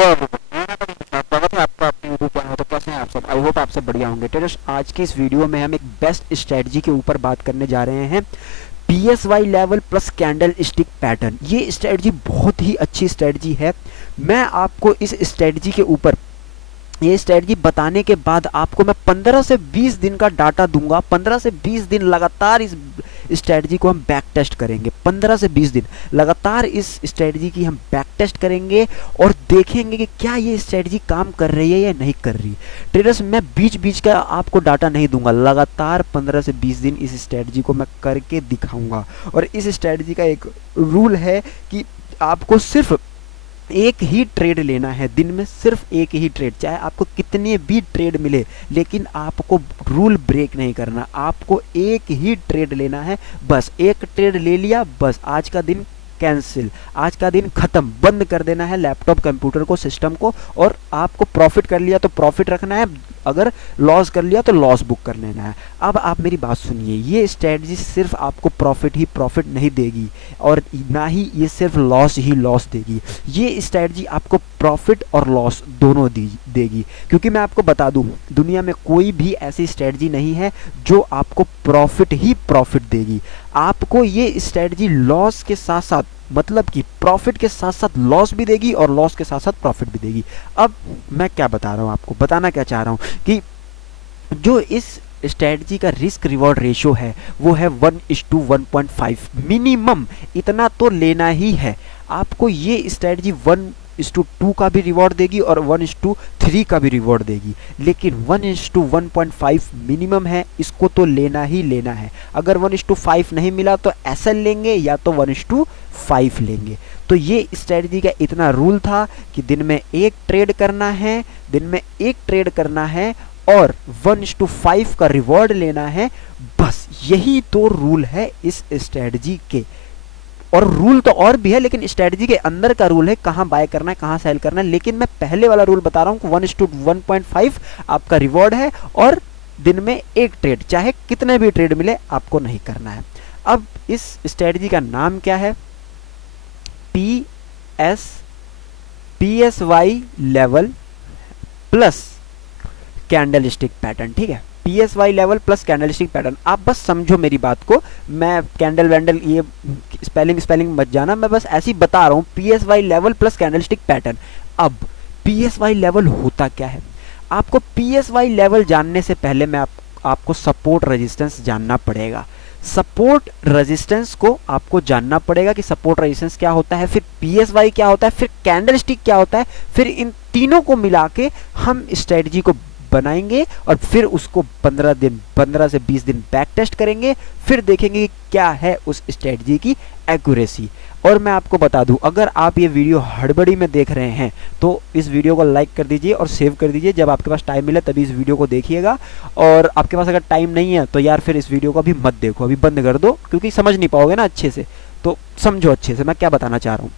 स्वागत है आपका अपने यूट्यूब चैनल। तो कैसे हैं आप सब? आई होप आप सब बढ़िया होंगे। ट्रेडर्स, आज की इस वीडियो में हम एक बेस्ट स्ट्रेटजी के ऊपर बात करने जा रहे हैं, PSY level plus candlestick pattern. ये स्ट्रेटजी बहुत ही अच्छी स्ट्रेटजी है। मैं आपको इस स्ट्रेटजी के ऊपर ये स्ट्रेटजी बताने के बाद आपको मैं 15 से 20 दिन का डाटा दूंगा। 15 से 20 दिन लगातार इस स्ट्रेटजी को हम बैक टेस्ट करेंगे। 15 से 20 दिन लगातार इस स्ट्रेटजी की हम बैक टेस्ट करेंगे और देखेंगे कि क्या ये स्ट्रेटजी काम कर रही है या नहीं कर रही। ट्रेडर्स, मैं बीच बीच का आपको डाटा नहीं दूंगा, लगातार 15 से 20 दिन इस स्ट्रेटजी को मैं करके दिखाऊंगा। और इस स्ट्रेटजी का एक रूल है कि आपको सिर्फ एक ही ट्रेड लेना है, दिन में सिर्फ एक ही ट्रेड, चाहे आपको कितने भी ट्रेड मिले, लेकिन आपको रूल ब्रेक नहीं करना। आपको एक ही ट्रेड लेना है, बस एक ट्रेड ले लिया, बस आज का दिन कैंसिल, आज का दिन खत्म, बंद कर देना है लैपटॉप, कंप्यूटर को, सिस्टम को। और आपको प्रॉफिट कर लिया तो प्रॉफिट रखना है, अगर लॉस कर लिया तो लॉस बुक कर लेना है। अब आप मेरी बात सुनिए, ये स्ट्रेटजी सिर्फ आपको प्रॉफिट ही प्रॉफिट नहीं देगी और ना ही ये सिर्फ लॉस ही लॉस देगी। ये स्ट्रेटजी आपको प्रॉफिट और लॉस दोनों देगी, क्योंकि मैं आपको बता दूं, दुनिया में कोई भी ऐसी स्ट्रेटजी नहीं है जो आपको प्रॉफिट ही प्रॉफिट देगी। आपको ये स्ट्रेटजी लॉस के साथ साथ, मतलब कि प्रॉफिट के साथ साथ लॉस भी देगी और लॉस के साथ साथ प्रॉफिट भी देगी। अब मैं क्या बता रहा हूँ आपको, बताना क्या चाह रहा हूँ कि जो इस स्ट्रेटजी का रिस्क रिवॉर्ड रेशियो है वो है 1:1.5 मिनिमम। इतना तो लेना ही है आपको। ये स्ट्रेटजी 1:2 का भी रिवॉर्ड देगी और 1:3 का भी रिवॉर्ड देगी, लेकिन 1:1.5 मिनिमम है, इसको तो लेना ही लेना है। अगर 1:5 नहीं मिला तो एसएल लेंगे या तो 1:5 लेंगे। तो ये स्ट्रेटजी का इतना रूल था कि दिन में एक ट्रेड करना है, दिन में एक ट्रेड करना है और 1:5 का रिवॉर्ड लेना है, बस यही तो रूल है इस स्ट्रेटजी के। और रूल तो और भी है, लेकिन स्ट्रेटजी के अंदर का रूल है कहां बाय करना है, कहां सेल करना है। लेकिन मैं पहले वाला रूल बता रहा हूं कि 1:1.5 आपका रिवॉर्ड है और दिन में एक ट्रेड, चाहे कितने भी ट्रेड मिले, आपको नहीं करना है। अब इस स्ट्रेटजी का नाम क्या है? PSY level plus candlestick pattern. ठीक है, PSY level plus candlestick pattern. आप बस समझो मेरी बात को, मैं कैंडल वैंडल ये स्पेलिंग मत जाना, मैं बस ऐसे ही बता रहा हूँ। PSY level plus candlestick pattern. अब PSY लेवल होता क्या है? आपको PSY लेवल जानने से पहले मैं आपको सपोर्ट रेजिस्टेंस जानना पड़ेगा। सपोर्ट रेजिस्टेंस को आपको जानना पड़ेगा कि सपोर्ट रेजिस्टेंस क्या होता है, फिर PSY क्या होता है, फिर कैंडल स्टिक क्या होता है। फिर इन तीनों को मिला के हम स्ट्रेटजी को बनाएंगे और फिर उसको 15 से 20 दिन बैक टेस्ट करेंगे, फिर देखेंगे कि क्या है उस स्ट्रेटजी की एक्यूरेसी। और मैं आपको बता दूं, अगर आप ये वीडियो हड़बड़ी में देख रहे हैं तो इस वीडियो को लाइक कर दीजिए और सेव कर दीजिए। जब आपके पास टाइम मिले तभी इस वीडियो को देखिएगा, और आपके पास अगर टाइम नहीं है तो यार फिर इस वीडियो को अभी मत देखो, अभी बंद कर दो, क्योंकि समझ नहीं पाओगे ना अच्छे से। तो समझो अच्छे से मैं क्या बताना चाह रहा हूँ।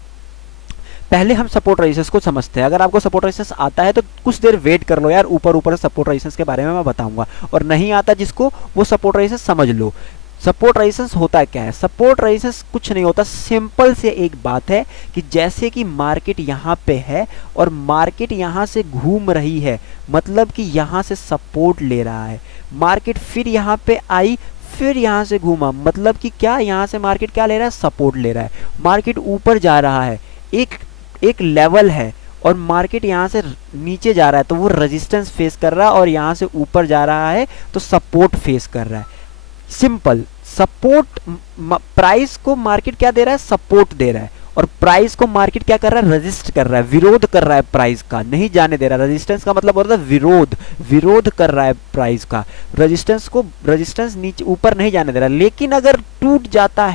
पहले हम सपोर्ट रेजिस्टेंस को समझते हैं। अगर आपको सपोर्ट रेजिस्टेंस आता है तो कुछ देर वेट कर लो यार, ऊपर ऊपर सपोर्ट रेजिस्टेंस के बारे में मैं बताऊंगा, और नहीं आता जिसको, वो सपोर्ट रेजिस्टेंस समझ लो। सपोर्ट रेजिस्टेंस होता क्या है? सपोर्ट रेजिस्टेंस कुछ नहीं होता, सिंपल से एक बात है कि जैसे कि मार्केट यहाँ पे है और मार्केट यहाँ से घूम रही है, मतलब कि यहाँ से सपोर्ट ले रहा है, मार्केट फिर यहाँ पे आई, फिर यहाँ से घूमा, मतलब कि क्या, यहाँ से मार्केट क्या ले रहा है? सपोर्ट ले रहा है। मार्केट ऊपर जा रहा है, एक लेवल है, और मार्केट यहाँ से नीचे जा रहा है तो वो रेजिस्टेंस फेस कर रहा है, और यहाँ से ऊपर जा रहा है तो सपोर्ट फेस कर रहा है। सिंपल। सपोर्ट, प्राइस को मार्केट क्या दे रहा है? सपोर्ट दे रहा है, और प्राइस को मार्केट क्या कर रहा है? रेजिस्ट कर रहा है, विरोध कर रहा है प्राइस का, नहीं जाने दे रहा। रेजिस्टेंस का मतलब होता है विरोध, विरोध कर रहा है प्राइस का, रेजिस्टेंस नीचे ऊपर नहीं जाने दे रहा। लेकिन अगर टूट जाता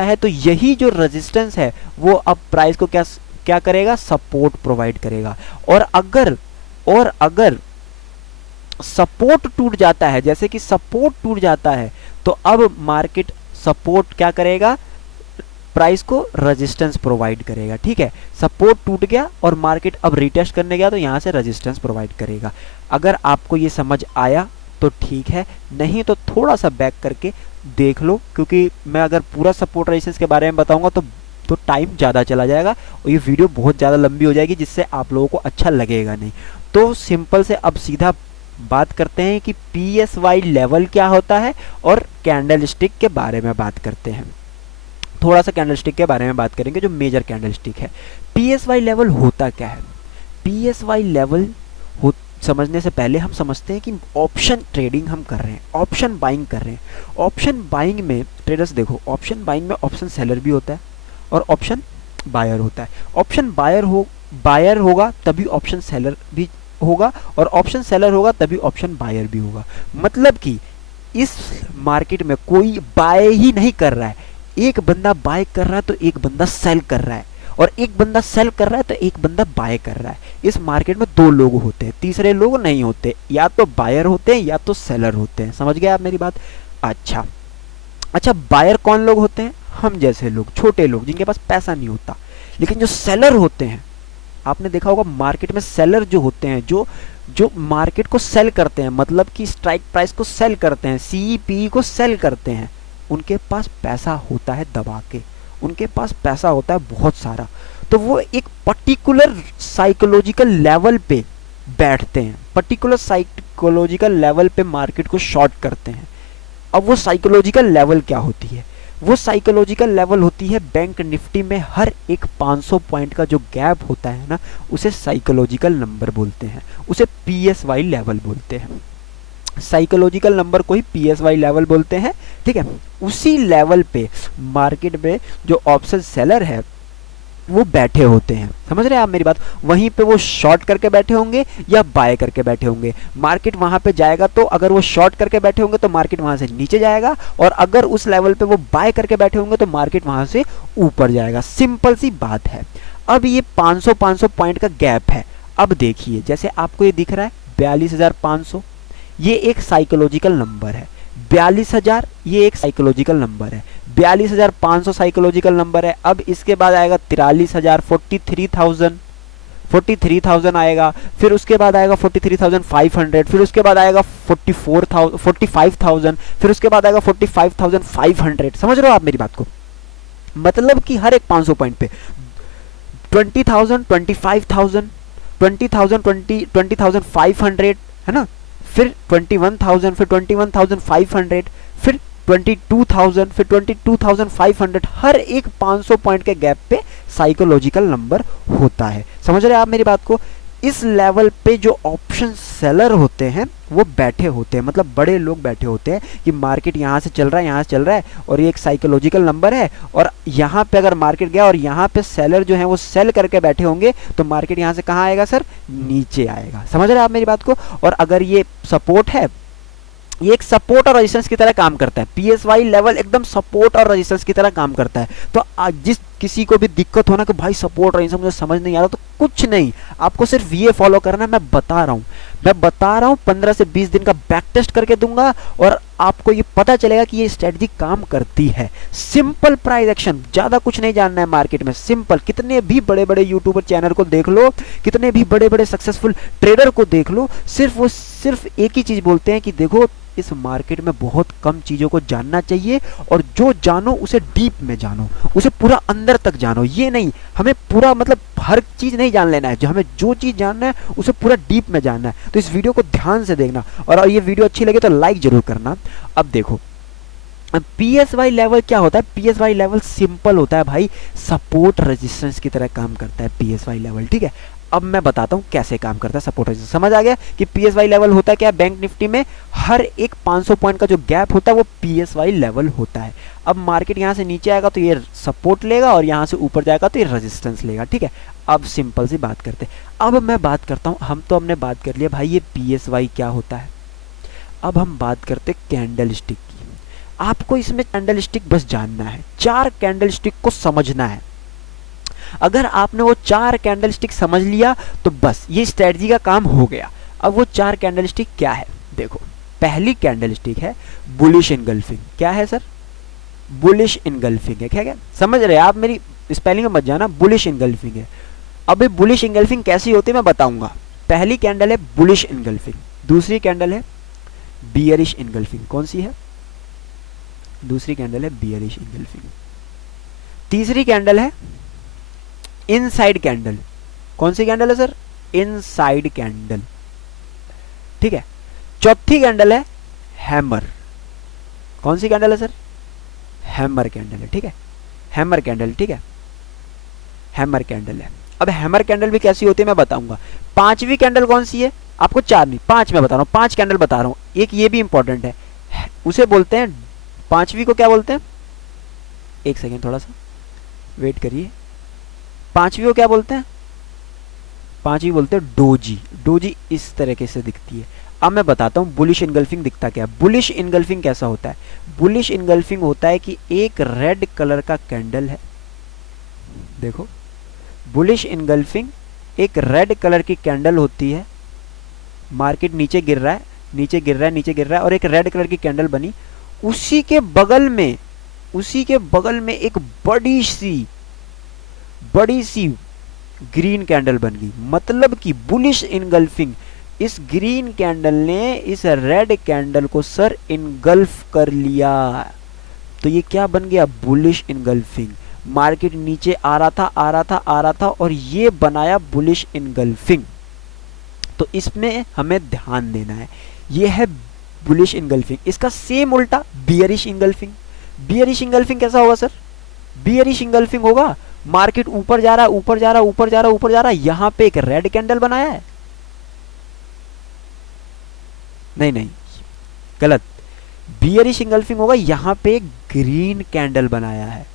है तो यही जो रेजिस्टेंस है वो अब प्राइस को क्या करेगा? सपोर्ट प्रोवाइड करेगा। और अगर सपोर्ट टूट जाता है, जैसे कि सपोर्ट टूट जाता है, तो अब मार्केट सपोर्ट क्या करेगा? प्राइस को रेजिस्टेंस प्रोवाइड करेगा। ठीक है, सपोर्ट टूट गया और मार्केट अब रिटेस्ट करने गया तो यहां से रेजिस्टेंस प्रोवाइड करेगा। अगर आपको ये समझ आया तो ठीक है, नहीं तो थोड़ा सा बैक करके देख लो, क्योंकि मैं अगर पूरा सपोर्ट रेजिस्टेंस के बारे में बताऊंगा तो तो टाइम ज़्यादा चला जाएगा और ये वीडियो बहुत ज़्यादा लंबी हो जाएगी, जिससे आप लोगों को अच्छा लगेगा नहीं। तो सिंपल से अब सीधा बात करते हैं कि PSY लेवल क्या होता है और कैंडल स्टिक के बारे में बात करते हैं। थोड़ा सा कैंडल स्टिक के बारे में बात करेंगे, जो मेजर कैंडल स्टिक है। PSY लेवल होता क्या है? PSY लेवल समझने से पहले हम समझते हैं कि ऑप्शन ट्रेडिंग हम कर रहे हैं, ऑप्शन बाइंग कर रहे हैं। ऑप्शन बाइंग में ट्रेडर्स देखो, ऑप्शन बाइंग में ऑप्शन सेलर भी होता है और ऑप्शन बायर होता है। ऑप्शन बायर होगा तभी ऑप्शन सेलर भी होगा, और ऑप्शन सेलर होगा तभी ऑप्शन बायर भी होगा। मतलब कि इस मार्केट में कोई बाय ही नहीं कर रहा है, एक बंदा बाय कर रहा है तो एक बंदा सेल कर रहा है, और एक बंदा सेल कर रहा है तो एक बंदा बाय कर रहा है। इस मार्केट में दो लोग होते हैं, तीसरे लोग नहीं होते, या तो बायर होते हैं या तो सेलर होते हैं। समझ गए आप मेरी बात? अच्छा, बायर कौन लोग होते हैं? हम जैसे लोग, छोटे लोग जिनके पास पैसा नहीं होता। लेकिन जो सेलर होते हैं, आपने देखा होगा मार्केट में सेलर जो होते हैं, जो मार्केट को सेल करते हैं, मतलब कि स्ट्राइक प्राइस को सेल करते हैं, CPE को सेल करते हैं, उनके पास पैसा होता है दबा के, उनके पास पैसा होता है बहुत सारा। तो वो एक पर्टिकुलर साइकोलॉजिकल लेवल पे बैठते हैं, पर्टिकुलर साइकोलॉजिकल लेवल पे मार्केट को शॉर्ट करते हैं। अब वो साइकोलॉजिकल लेवल क्या होती है? वो साइकोलॉजिकल लेवल होती है बैंक निफ्टी में हर एक 500 पॉइंट का जो गैप होता है ना, उसे साइकोलॉजिकल नंबर बोलते हैं, उसे PSY लेवल बोलते हैं। साइकोलॉजिकल नंबर को ही PSY लेवल बोलते हैं, ठीक है। उसी लेवल पे मार्केट में जो ऑप्शन सेलर है वो बैठे होते हैं। समझ रहे हैं आप मेरी बात? वहीं पे वो शॉर्ट करके बैठे होंगे या बाय करके बैठे होंगे। मार्केट वहां पे जाएगा तो अगर वो शॉर्ट करके बैठे होंगे तो मार्केट वहां से नीचे जाएगा, और अगर उस लेवल पे वो बाय करके बैठे होंगे तो मार्केट वहां से ऊपर जाएगा। सिंपल सी बात है। अब ये 500 पॉइंट का गैप है। अब देखिए, जैसे आपको ये दिख रहा है 42,500, ये एक साइकोलॉजिकल नंबर है। 42,000 ये एक साइकोलॉजिकल नंबर है। 42,500 साइकोलॉजिकल नंबर है। अब इसके बाद आएगा 43,000, 43,000 आएगा, फिर उसके बाद आएगा 43,500, फिर उसके बाद आएगा 45,000, फिर उसके बाद आएगा 45,500। समझ रहे हो आप मेरी बात को? मतलब कि हर एक 500 पॉइंट पे 20,000, 25,000, 20,000, 20,500 है ना, फिर 21,000, फिर 21,500, फिर 22,000, फिर 22,500। हर एक 500 पॉइंट के गैप पे साइकोलॉजिकल नंबर होता है। समझ रहे हैं आप मेरी बात को? इस लेवल पे जो ऑप्शन सेलर होते हैं वो बैठे होते हैं, मतलब बड़े लोग बैठे होते हैं कि मार्केट यहाँ से चल रहा है, यहाँ से चल रहा है, और ये एक साइकोलॉजिकल नंबर है, और यहाँ पे अगर मार्केट गया और यहाँ पे सेलर जो है वो सेल करके बैठे होंगे तो मार्केट यहाँ से कहाँ आएगा सर? नीचे आएगा। समझ रहे हैं आप मेरी बात को? और अगर ये सपोर्ट है, ये एक सपोर्ट और रेजिस्टेंस की तरह काम करता है। PSY लेवल एकदम सपोर्ट और रेजिस्टेंस की तरह काम करता है। तो जिस किसी को भी दिक्कत होना कि भाई सपोर्ट रेजिस्टेंस मुझे समझ नहीं आ रहा, तो कुछ नहीं, आपको सिर्फ ये फॉलो करना है। मैं बता रहा हूँ 15 से 20 दिन का बैक टेस्ट करके दूंगा और आपको ये पता चलेगा कि ये स्ट्रेटजी काम करती है। सिंपल प्राइस एक्शन, ज्यादा कुछ नहीं जानना है मार्केट में। सिंपल, कितने भी बड़े बड़े यूट्यूबर चैनल को देख लो, कितने भी बड़े बड़े सक्सेसफुल ट्रेडर को देख लो, सिर्फ एक ही चीज बोलते हैं कि देखो इस मार्केट में बहुत कम चीजों को जानना चाहिए, और जो जानो उसे डीप में जानो, उसे पूरा अंदर तक जानो। ये नहीं हमें पूरा मतलब हर चीज नहीं जान लेना है, हमें जो चीज जानना है उसे पूरा डीप में जानना है। तो इस वीडियो को ध्यान से देखना, और ये वीडियो अच्छी लगे तो लाइक जरूर करना। अब देखो PSY लेवल क्या होता है? PSY लेवल सिंपल होता है भाई, सपोर्ट रेजिस्टेंस की तरह काम करता है PSY लेवल, ठीक है। अब मैं बताता हूं कैसे काम करता है सपोर्ट रेजिस्टेंस। समझ आ गया कि PSY लेवल होता है क्या? बैंक निफ्टी में हर एक 500 पॉइंट का जो गैप होता है वो PSY लेवल होता है। अब मार्केट यहां से नीचे आएगा तो ये सपोर्ट लेगा, और यहां से ऊपर जाएगा तो ये रेजिस्टेंस लेगा, ठीक है। अब सिंपल सी बात करते हैं। अब मैं बात करता हूं, हम तो हमने बात कर लिया भाई ये PSY क्या होता है। अब हम बात करते कैंडल स्टिक की। आपको इसमें कैंडल स्टिक बस जानना है, 4 कैंडल स्टिक को समझना है। अगर आपने वो 4 कैंडल स्टिक समझ लिया तो बस ये स्ट्रेटजी का काम हो गया। अब वो 4 कैंडल स्टिक क्या है? देखो, पहली कैंडल स्टिक है बुलिश इनगल्फिंग। क्या है सर? बुलिश इनगल्फिंग है। क्या समझ रहे हैं आप? मेरी स्पेलिंग में मत जाना, बुलिश इनगल्फिंग है। अब ये बुलिश इनगल्फिंग कैसी होती है मैं बताऊंगा। पहली कैंडल है बुलिश इनगल्फिंग, दूसरी कैंडल है बियरिश इनगल्फिंग। कौन सी है? दूसरी कैंडल है बियरिश इनगल्फिंग। तीसरी कैंडल है इनसाइड कैंडल। कौन सी कैंडल है सर? इनसाइड कैंडल, ठीक है। चौथी कैंडल है हैमर। कौन सी कैंडल है सर? हैमर कैंडल है, ठीक है। हैमर कैंडल, ठीक है, हैमर कैंडल है। अब हैमर कैंडल भी कैसी होती है मैं बताऊंगा। पांचवी कैंडल कौन सी है? आपको चार नहीं, पांच मैं बता रहा हूं, पांच कैंडल बता रहा हूं। एक ये भी इंपॉर्टेंट है, उसे बोलते हैं, पांचवी को क्या बोलते हैं? एक सेकेंड, थोड़ा सा वेट करिए। पांचवी को क्या बोलते हैं? पांचवी बोलते हैं डोजी। डोजी इस तरीके से दिखती है। अब मैं बताता हूं बुलिश इनगल्फिंग दिखता क्या है। बुलिश इनगल्फिंग कैसा होता है? बुलिश इनगल्फिंग होता है कि एक रेड कलर का कैंडल है, देखो, बुलिश इनगल्फिंग एक रेड कलर की कैंडल होती है। मार्केट नीचे गिर रहा है, नीचे गिर रहा है, नीचे गिर रहा है, और एक रेड कलर की कैंडल बनी। उसी के बगल में एक बड़ी सी ग्रीन कैंडल बन गई। मतलब कि बुलिश इनगल्फिंग, इस ग्रीन कैंडल ने इस रेड कैंडल को सर इनगल्फ कर लिया। तो ये क्या बन गया? Bullish engulfing. मार्केट नीचे आ रहा था और ये बनाया बुलिश इनगल्फिंग। तो इसमें हमें ध्यान देना है, ये है बुलिश इनगल्फिंग। इसका सेम उल्टा बियरिश इनगल्फिंग। बियरिश इनगल्फिंग कैसा होगा सर? बियरिश इनगल्फिंग होगा, मार्केट ऊपर जा रहा है, ऊपर जा रहा है, यहां पे एक रेड कैंडल बनाया है। नहीं, गलत। बियरिश इनगल्फिंग होगा, यहां पे एक ग्रीन कैंडल बनाया है।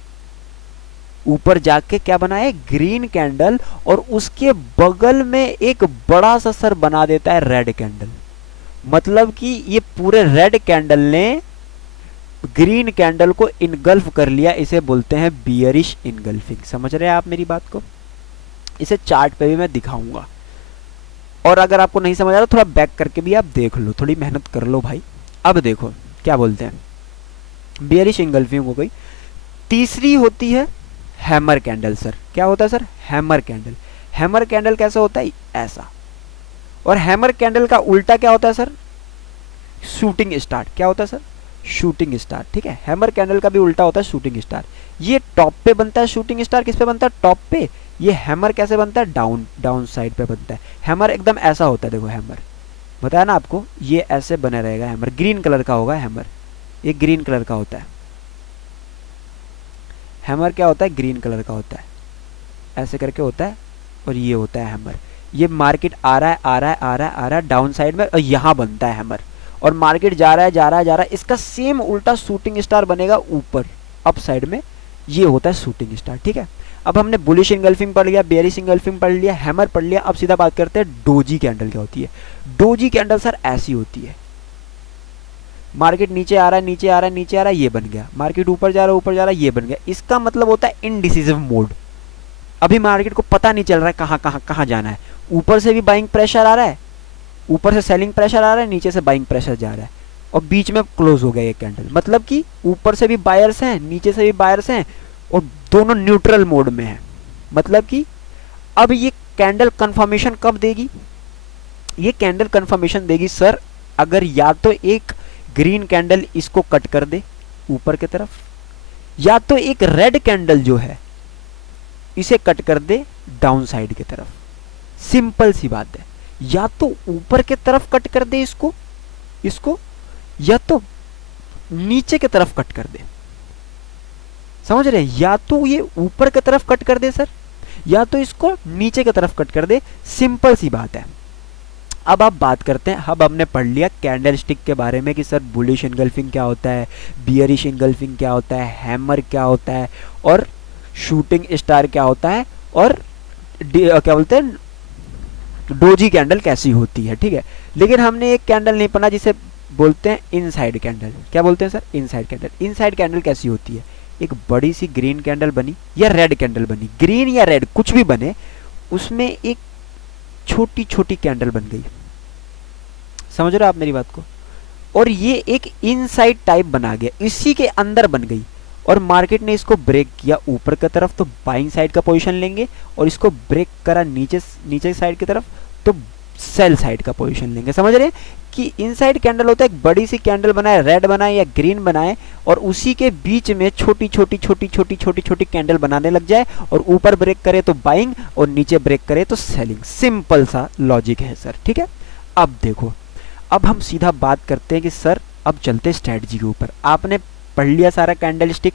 ऊपर जाके क्या बनाया है? ग्रीन कैंडल, और उसके बगल में एक बड़ा सा सर बना देता है रेड कैंडल। मतलब कि ये पूरे रेड कैंडल ने ग्रीन कैंडल को इनगल्फ कर लिया। इसे बोलते हैं बियरिश इनगल्फिंग। समझ रहे हैं आप मेरी बात को? इसे चार्ट पे भी मैं दिखाऊंगा, और अगर आपको नहीं समझ आ रहा थोड़ा बैक करके भी आप देख लो, थोड़ी मेहनत कर लो भाई। अब देखो क्या बोलते हैं, बियरिश इनगल्फिंग हो गई। तीसरी होती है हैमर कैंडल। सर क्या होता है sir? Hammer candle. Hammer candle कैसा होता है? ऐसा। और हैमर कैंडल का उल्टा क्या होता है सर? Shooting star. क्या होता है सर? शूटिंग स्टार, ठीक है। हैमर कैंडल का भी उल्टा होता है शूटिंग स्टार। ये टॉप पे बनता है शूटिंग स्टार। किस पे बनता है? टॉप पे। ये हैमर कैसे बनता है? डाउन साइड पे बनता है। हैमर एकदम ऐसा होता है, देखो हैमर बताया ना आपको, ये ऐसे बने रहेगा हैमर। ग्रीन कलर का होगा हैमर, ये ग्रीन कलर का होता है हैमर। क्या होता है? ग्रीन कलर का होता है, ऐसे करके होता है, और ये होता है हैमर। ये मार्केट आ रहा है डाउन साइड में, और यहाँ बनता है हैमर। और मार्केट जा रहा है। इसका सेम उल्टा शूटिंग स्टार बनेगा ऊपर अप साइड में, ये होता है शूटिंग स्टार, ठीक है। अब हमने बुलिश इनगल्फिंग पढ़ लिया, बेयरिश इनगल्फिंग पढ़ लिया, हैमर पढ़ लिया। अब सीधा बात करते हैं डोजी कैंडल क्या होती है। डोजी कैंडल सर ऐसी होती है, मार्केट नीचे आ रहा है, ये बन गया। मार्केट ऊपर जा रहा है, ये बन गया। इसका मतलब होता है इनडिसिसिव मोड। अभी मार्केट को पता नहीं चल रहा है कहाँ जाना है। ऊपर से भी बाइंग प्रेशर आ रहा है, ऊपर से सेलिंग प्रेशर आ रहा है, नीचे से बाइंग प्रेशर जा रहा है, और बीच में क्लोज हो गया ये कैंडल। मतलब कि ऊपर से भी बायर्स हैं, नीचे से भी बायर्स हैं, और दोनों न्यूट्रल मोड में है। मतलब कि अब ये कैंडल कंफर्मेशन कब देगी? ये कैंडल कंफर्मेशन देगी सर अगर या तो एक ग्रीन कैंडल इसको कट कर दे ऊपर की तरफ, या तो एक रेड कैंडल जो है इसे कट कर दे डाउन साइड की तरफ। सिंपल सी बात है, या तो ऊपर की तरफ कट कर दे इसको, या तो नीचे की तरफ कट कर दे। समझ रहे हैं? या तो ये ऊपर की तरफ कट कर दे सर, या तो इसको नीचे की तरफ कट कर दे। सिंपल सी बात है। अब आप बात करते हैं, अब हमने पढ़ लिया कैंडल स्टिक के बारे में कि सर बुलिश इनगल्फिंग क्या होता है, बियरिश इनगल्फिंग क्या होता है, हैमर क्या होता है, और शूटिंग स्टार क्या होता है, और क्या बोलते हैं डोजी कैंडल कैसी होती है, ठीक है। लेकिन हमने एक कैंडल नहीं पढ़ा जिसे बोलते हैं इनसाइड कैंडल। क्या बोलते हैं sir? Inside candle. Inside candle कैसी होती है? एक बड़ी सी ग्रीन कैंडल बनी या रेड कैंडल बनी, ग्रीन या रेड कुछ भी बने, उसमें एक छोटी छोटी कैंडल बन गई। समझ रहे हो आप मेरी बात को? और ये एक इनसाइड टाइप बना गया, इसी के अंदर बन गई, और मार्केट ने इसको ब्रेक किया ऊपर की तरफ तो बाइंग साइड का पोजीशन लेंगे, और इसको ब्रेक करा नीचे साइड की तरफ तो सेल साइड का पोजीशन लेंगे। समझ रहे हैं कि इनसाइड कैंडल होता है एक बड़ी सी कैंडल बनाए, रेड बनाए या ग्रीन बनाए, और उसी के बीच में छोटी छोटी छोटी छोटी छोटी छोटी कैंडल बनाने लग जाए, और ऊपर ब्रेक करे तो बाइंग और नीचे ब्रेक करे तो सेलिंग। सिंपल सा लॉजिक है सर, ठीक है। अब देखो, अब हम सीधा बात करते हैं कि सर अब चलते स्ट्रेटजी के ऊपर। आपने पढ़ लिया सारा कैंडल स्टिक,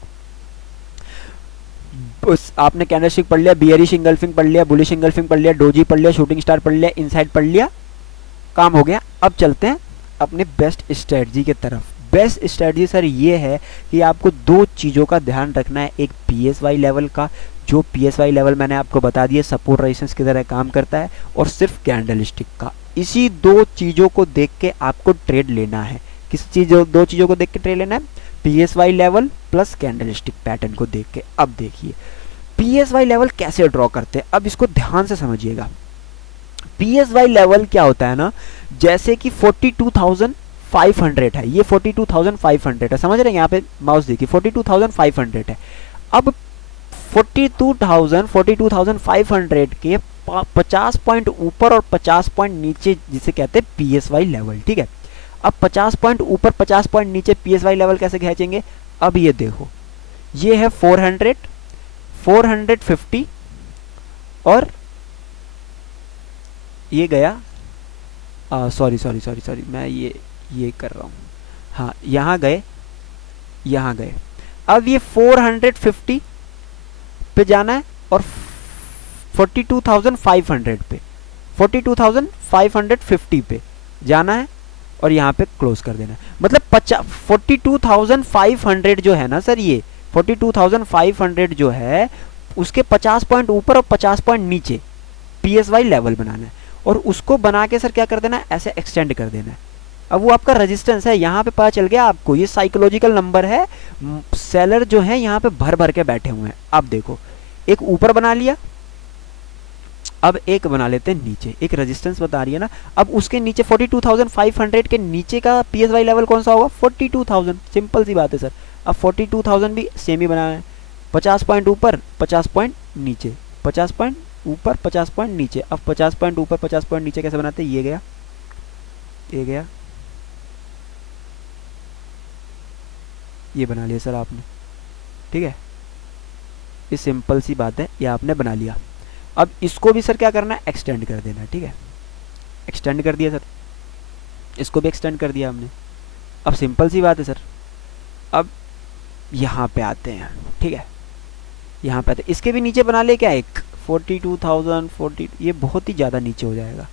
आपने कैंडल स्टिक पढ़ लिया, बियरिश इंगल्फिंग पढ़ लिया, बुलिश इंगल्फिंग पढ़ लिया, डोजी पढ़ लिया, शूटिंग स्टार पढ़ लिया, इनसाइड पढ़ लिया, काम हो गया। अब चलते हैं अपने बेस्ट स्ट्रेटजी के तरफ। बेस्ट स्ट्रेटजी सर ये है कि आपको दो चीज़ों का ध्यान रखना है। एक पीएसवाई लेवल का, जो पीएसवाई लेवल मैंने आपको बता दिया सपोर्ट रेजिस्टेंस की तरह काम करता है, और सिर्फ कैंडल स्टिक का। इसी दो चीज़ों को देख के आपको ट्रेड लेना है। किस चीज़, दो चीज़ों को देख के ट्रेड लेना है, PSY level plus candlestick pattern को देख के। अब देखिए पीएसवाई लेवल कैसे ड्रॉ करते हैं, अब इसको ध्यान से समझिएगा। पीएसवाई लेवल क्या होता है ना, जैसे कि 42,500 है, ये 42,500 है, समझ रहे हैं, यहाँ पे माउस देखिए 42,500 है। अब 42,500 के 50 पॉइंट ऊपर और 50 पॉइंट नीचे जिसे कहते हैं पीएसवाई लेवल, ठीक है। अब 50 पॉइंट ऊपर 50 पॉइंट नीचे पीएसवाई लेवल कैसे खींचेंगे, अब ये देखो, ये है 400, 450 और ये गया, सॉरी मैं ये कर रहा हूँ, हाँ यहाँ गए, यहाँ गए। अब ये 450 पे जाना है और 42,500 पे, 42,550 पे जाना है और यहाँ पे क्लोज कर देना है। मतलब 42,500 जो है ना सर, ये 42,500 जो है उसके 50 पॉइंट ऊपर और 50 पॉइंट नीचे पीएसवाई लेवल बनाना है, और उसको बना के सर क्या कर देना है, ऐसे एक्सटेंड कर देना है। अब वो आपका रेजिस्टेंस है, यहाँ पे पता चल गया आपको, ये साइकोलॉजिकल नंबर है। सेलर जो है यहाँ पे भर भर के बैठे हुए हैं। अब देखो, एक ऊपर बना लिया, अब एक बना लेते हैं नीचे, एक रेजिस्टेंस बता रही है ना। अब उसके नीचे 42,500 के नीचे का पीएसवाई लेवल कौन सा होगा, 42,000। सिंपल सी बात है सर। अब 42,000 भी सेम ही बनाना है, 50 पॉइंट ऊपर 50 पॉइंट नीचे, 50 पॉइंट ऊपर 50 पॉइंट नीचे। अब 50 पॉइंट ऊपर 50 पॉइंट नीचे कैसे बनाते हैं, ये गया, ये गया, ये बना लिया सर आपने, ठीक है। ये सिंपल सी बात है, ये आपने बना लिया। अब इसको भी सर क्या करना है, एक्सटेंड कर देना है, ठीक है। एक्सटेंड कर दिया सर, इसको भी एक्सटेंड कर दिया हमने। अब सिंपल सी बात है सर, अब यहाँ पे आते हैं, ठीक है, यहाँ पे आते हैं। इसके भी नीचे बना ले क्या, एक 42,040, ये बहुत ही ज़्यादा नीचे हो जाएगा,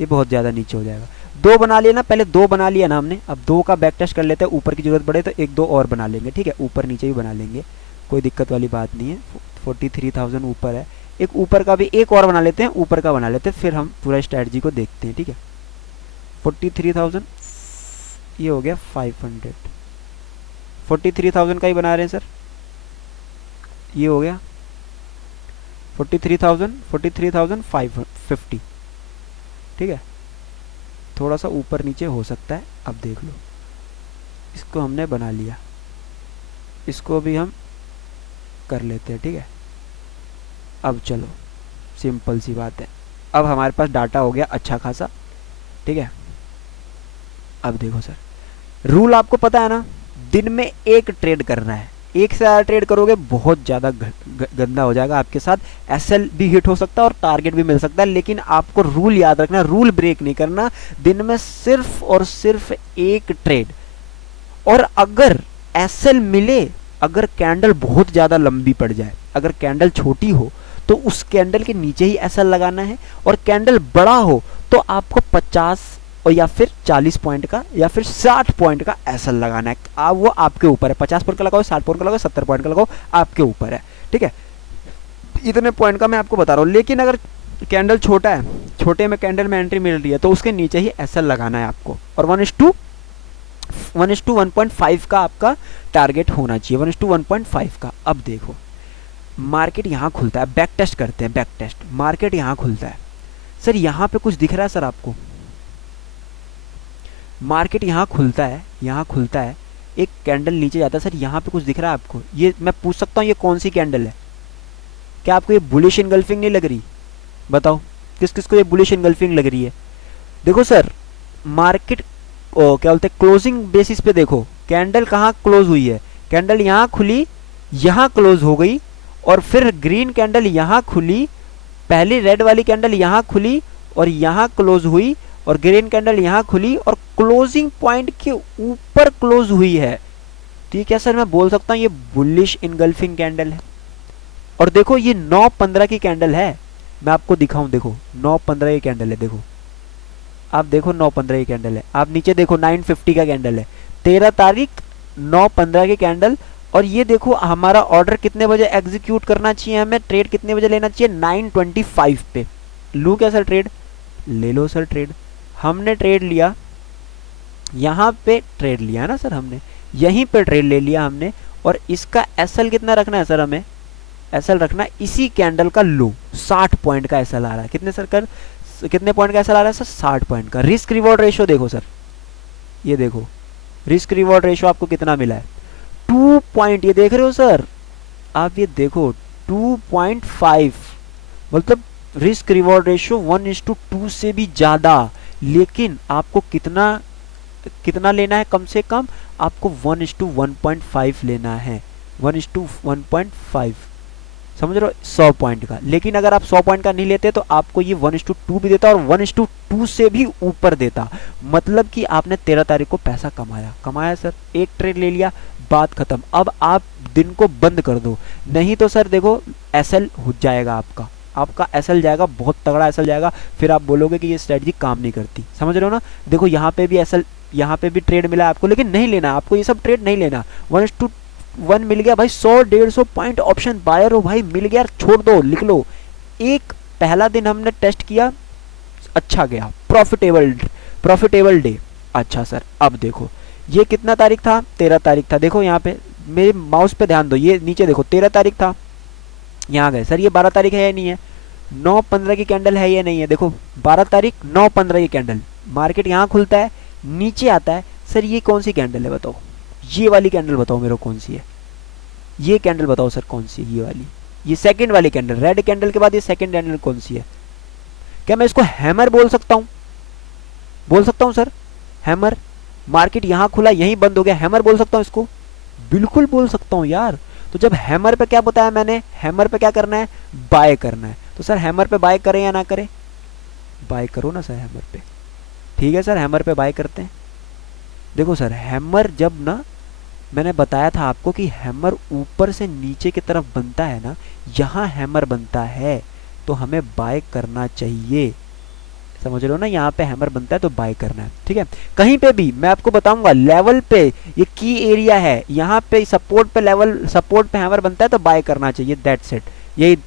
ये बहुत ज़्यादा नीचे हो जाएगा। दो बना लिया ना, पहले दो बना लिया ना हमने, अब दो का बैक टेस्ट कर लेते हैं, ऊपर की जरूरत पड़े तो एक दो और बना लेंगे, ठीक है। ऊपर नीचे भी बना लेंगे, कोई दिक्कत वाली बात नहीं है। 43,000 ऊपर है, एक ऊपर का भी एक और बना लेते हैं, ऊपर का बना लेते हैं, फिर हम पूरा स्ट्रैटेजी को देखते हैं, ठीक है। 43,000, ये हो गया 500, 43,000 का ही बना रहे हैं सर, ये हो गया 43,550, ठीक है। थोड़ा सा ऊपर नीचे हो सकता है, अब देख लो, इसको हमने बना लिया, इसको भी हम कर लेते हैं, ठीक है। अब चलो, सिंपल सी बात है, अब हमारे पास डाटा हो गया अच्छा खासा, ठीक है। अब देखो सर, रूल आपको पता है ना, दिन में एक ट्रेड करना है, एक से ज़्यादा ट्रेड करोगे बहुत ज़्यादा गंदा हो जाएगा आपके साथ। एसएल भी हिट हो सकता है और टारगेट भी मिल सकता है, लेकिन आपको रूल याद रखना, रूल ब्रेक नहीं करना। दिन में सिर्फ और सिर्फ एक ट्रेड, और अगर एसएल मिले, अगर कैंडल बहुत ज़्यादा लंबी पड़ जाए, अगर कैंडल छोटी हो तो उस कैंडल के नीचे ही एसएल लगाना है, और कैंडल बड़ा हो तो आपको 50 और या फिर 40 पॉइंट का या फिर 60 पॉइंट का एसएल लगाना है। आप वो आपके ऊपर है, 50 पॉइंट का लगाओ, 60 पॉइंट का लगाओ, 70 पॉइंट का लगाओ, आपके ऊपर है, ठीक है। इतने पॉइंट का मैं आपको बता रहा हूँ। लेकिन अगर कैंडल छोटा है, छोटे में कैंडल में एंट्री मिल रही है, तो उसके नीचे ही एसएल लगाना है आपको, और 1:1.5 का आपका टारगेट होना चाहिए, 1:1.5 का। अब देखो, मार्केट यहाँ खुलता है, बैक टेस्ट करते हैं, बैक टेस्ट, मार्केट यहाँ खुलता है सर, यहाँ पे कुछ दिख रहा है सर आपको, मार्केट यहाँ खुलता है, यहाँ खुलता है, एक कैंडल नीचे जाता है सर, यहाँ पे कुछ दिख रहा है आपको, ये मैं पूछ सकता हूँ ये कौन सी कैंडल है, क्या आपको ये बुलिश इनगल्फिंग नहीं लग रही, बताओ किस किस को ये बुलिश इनगल्फिंग लग रही है। देखो सर, मार्केट क्या बोलते हैं क्लोजिंग बेसिस पे देखो कैंडल कहाँ क्लोज हुई है, कैंडल यहाँ खुली, यहाँ क्लोज हो गई, और फिर ग्रीन कैंडल यहाँ खुली, पहली रेड वाली कैंडल यहाँ खुली और यहाँ क्लोज हुई, और ग्रीन कैंडल यहाँ खुली और क्लोजिंग पॉइंट के ऊपर क्लोज हुई है। ठीक है सर, मैं बोल सकता हूँ ये बुलिश इनगल्फिंग कैंडल है। और देखो ये 9:15 की कैंडल है, मैं आपको दिखाऊं, देखो 9:15 की कैंडल है, देखो आप देखो 9:15 की कैंडल है, आप नीचे देखो 9:50 का कैंडल है, 13 तारीख 9:15 की कैंडल। और ये देखो हमारा ऑर्डर कितने बजे एग्जीक्यूट करना चाहिए, हमें ट्रेड कितने बजे लेना चाहिए, 9:25 पे। लूँ क्या सर ट्रेड? ले लो सर ट्रेड। हमने ट्रेड लिया, यहाँ पे ट्रेड लिया ना सर, हमने यहीं पे ट्रेड ले लिया हमने, और इसका एसएल कितना रखना है सर, हमें एसएल रखना इसी कैंडल का लो, 60 पॉइंट का एसएल आ रहा है। कितने सर कर, कितने पॉइंट का एसएल आ रहा है सर? 60 पॉइंट का। रिस्क रिवॉर्ड रेशियो देखो सर, ये देखो रिस्क रिवॉर्ड रेशियो आपको कितना मिला है, 2 पॉइंट, ये देख रहे हो सर आप, ये देखो 2.5, मतलब रिस्क रिवॉर्ड रेशियो 1:2 से भी ज्यादा। लेकिन आपको कितना कितना लेना है, कम से कम आपको 1:1.5 लेना है, 1:1.5, समझ रहे हो, 100 पॉइंट का। लेकिन अगर आप 100 पॉइंट का नहीं लेते तो आपको ये 1:2 भी देता और 1:2 से भी ऊपर देता। मतलब कि आपने 13 तारीख को पैसा कमाया सर, एक ट्रेड ले लिया, बात खत्म। अब आप दिन को बंद कर दो, नहीं तो सर देखो एसएल हो जाएगा आपका एसएल जाएगा, बहुत तगड़ा एसएल जाएगा, फिर आप बोलोगे कि ये स्ट्रेटजी काम नहीं करती। समझ रहे हो ना? देखो यहाँ पे भी एसएल, यहाँ पे भी ट्रेड मिला आपको, लेकिन नहीं लेना आपको, ये सब ट्रेड नहीं लेना। 1:1 मिल गया भाई, 100-150 पॉइंट ऑप्शन बायर हो भाई, मिल गया, छोड़ दो, लिख लो। एक पहला दिन हमने टेस्ट किया, अच्छा गया, प्रॉफिटेबल डे। अच्छा सर, अब देखो ये कितना तारीख था, 13 तारीख था। देखो यहाँ पे मेरे माउस पे ध्यान दो, ये नीचे देखो 13 तारीख था, यहाँ गए सर, ये 12 तारीख है या नहीं है, 9:15 की कैंडल है या नहीं है, देखो 12 तारीख 9:15 की कैंडल, मार्केट यहाँ खुलता है, नीचे आता है। सर ये कौन सी कैंडल है बताओ, ये वाली कैंडल बताओ मेरे को कौन सी है, ये कैंडल बताओ सर कौन सी है, ये वाली, ये सेकंड वाली कैंडल, रेड कैंडल के बाद ये सेकंड कैंडल कौन सी है? क्या मैं इसको हैमर बोल सकता हूँ सर, हैमर? मार्केट यहाँ खुला, यहीं बंद हो गया, हैमर बोल सकता हूँ इसको? बिल्कुल बोल सकता हूँ यार। तो जब हैमर पे क्या बताया मैंने, हैमर पे क्या करना है, बाय करना है। तो सर हैमर पे बाय करें या ना करें? बाय करो ना सर हैमर पे। ठीक है सर, हैमर पे बाय करते हैं। देखो सर हैमर जब ना, मैंने बताया था आपको कि हैमर ऊपर से नीचे की तरफ बनता है ना, यहाँ हैमर बनता है, तो हमें बाय करना चाहिए। समझ रहे हो ना, यहाँ पे हैमर बनता है तो बाय करना है। ठीक है, कहीं पे भी मैं आपको बताऊंगा लेवल पे, ये की एरिया है, यहाँ पे सपोर्ट पे, लेवल सपोर्ट पे हैमर बनता है तो बाय करना चाहिए, दैट्स इट, यही।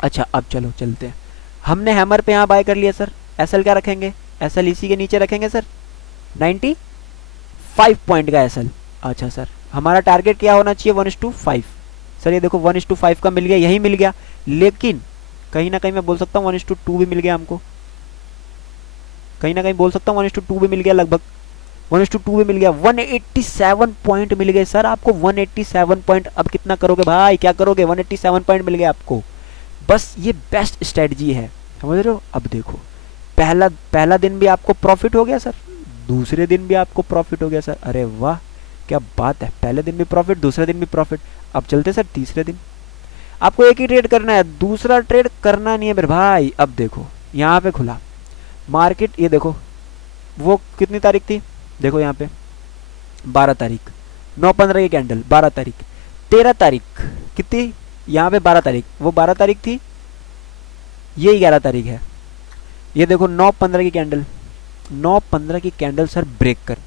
अच्छा अब चलो चलते हैं, हमने हैमर पे यहाँ बाय कर लिया सर, एसएल क्या रखेंगे, एसएल इसी के नीचे रखेंगे सर, 95 पॉइंट का एसएल। अच्छा सर, हमारा टारगेट क्या होना चाहिए, 1:5। सर ये देखो 1:5 का मिल गया, यही मिल गया, लेकिन कहीं ना कहीं मैं बोल सकता हूँ 1:2 भी मिल गया हमको, कहीं ना कहीं बोल सकता हूँ 1:2 भी मिल गया, लगभग 1:2 भी मिल गया। 187 पॉइंट मिल गए सर आपको, 187 पॉइंट। अब कितना करोगे भाई, क्या करोगे, 187 पॉइंट मिल गए आपको, बस ये बेस्ट स्ट्रेटजी है, समझ रहे हो। अब देखो पहला दिन भी आपको प्रॉफिट हो गया सर, दूसरे दिन भी आपको प्रॉफिट हो गया सर, अरे वाह क्या बात है, पहले दिन भी प्रॉफिट, दूसरे दिन भी प्रॉफिट। अब चलते सर तीसरे दिन, आपको एक ही ट्रेड करना है, दूसरा ट्रेड करना नहीं है मेरे भाई। अब देखो यहाँ पे खुला मार्केट, ये देखो वो कितनी तारीख थी, देखो यहाँ पे 12 तारीख, 9:15 की कैंडल, 12 तारीख, 13 तारीख कितनी, यहाँ पे 12 तारीख, वो 12 तारीख थी, ये 11 तारीख है। ये देखो 9:15 की कैंडल, 9:15 की कैंडल सर ब्रेक कर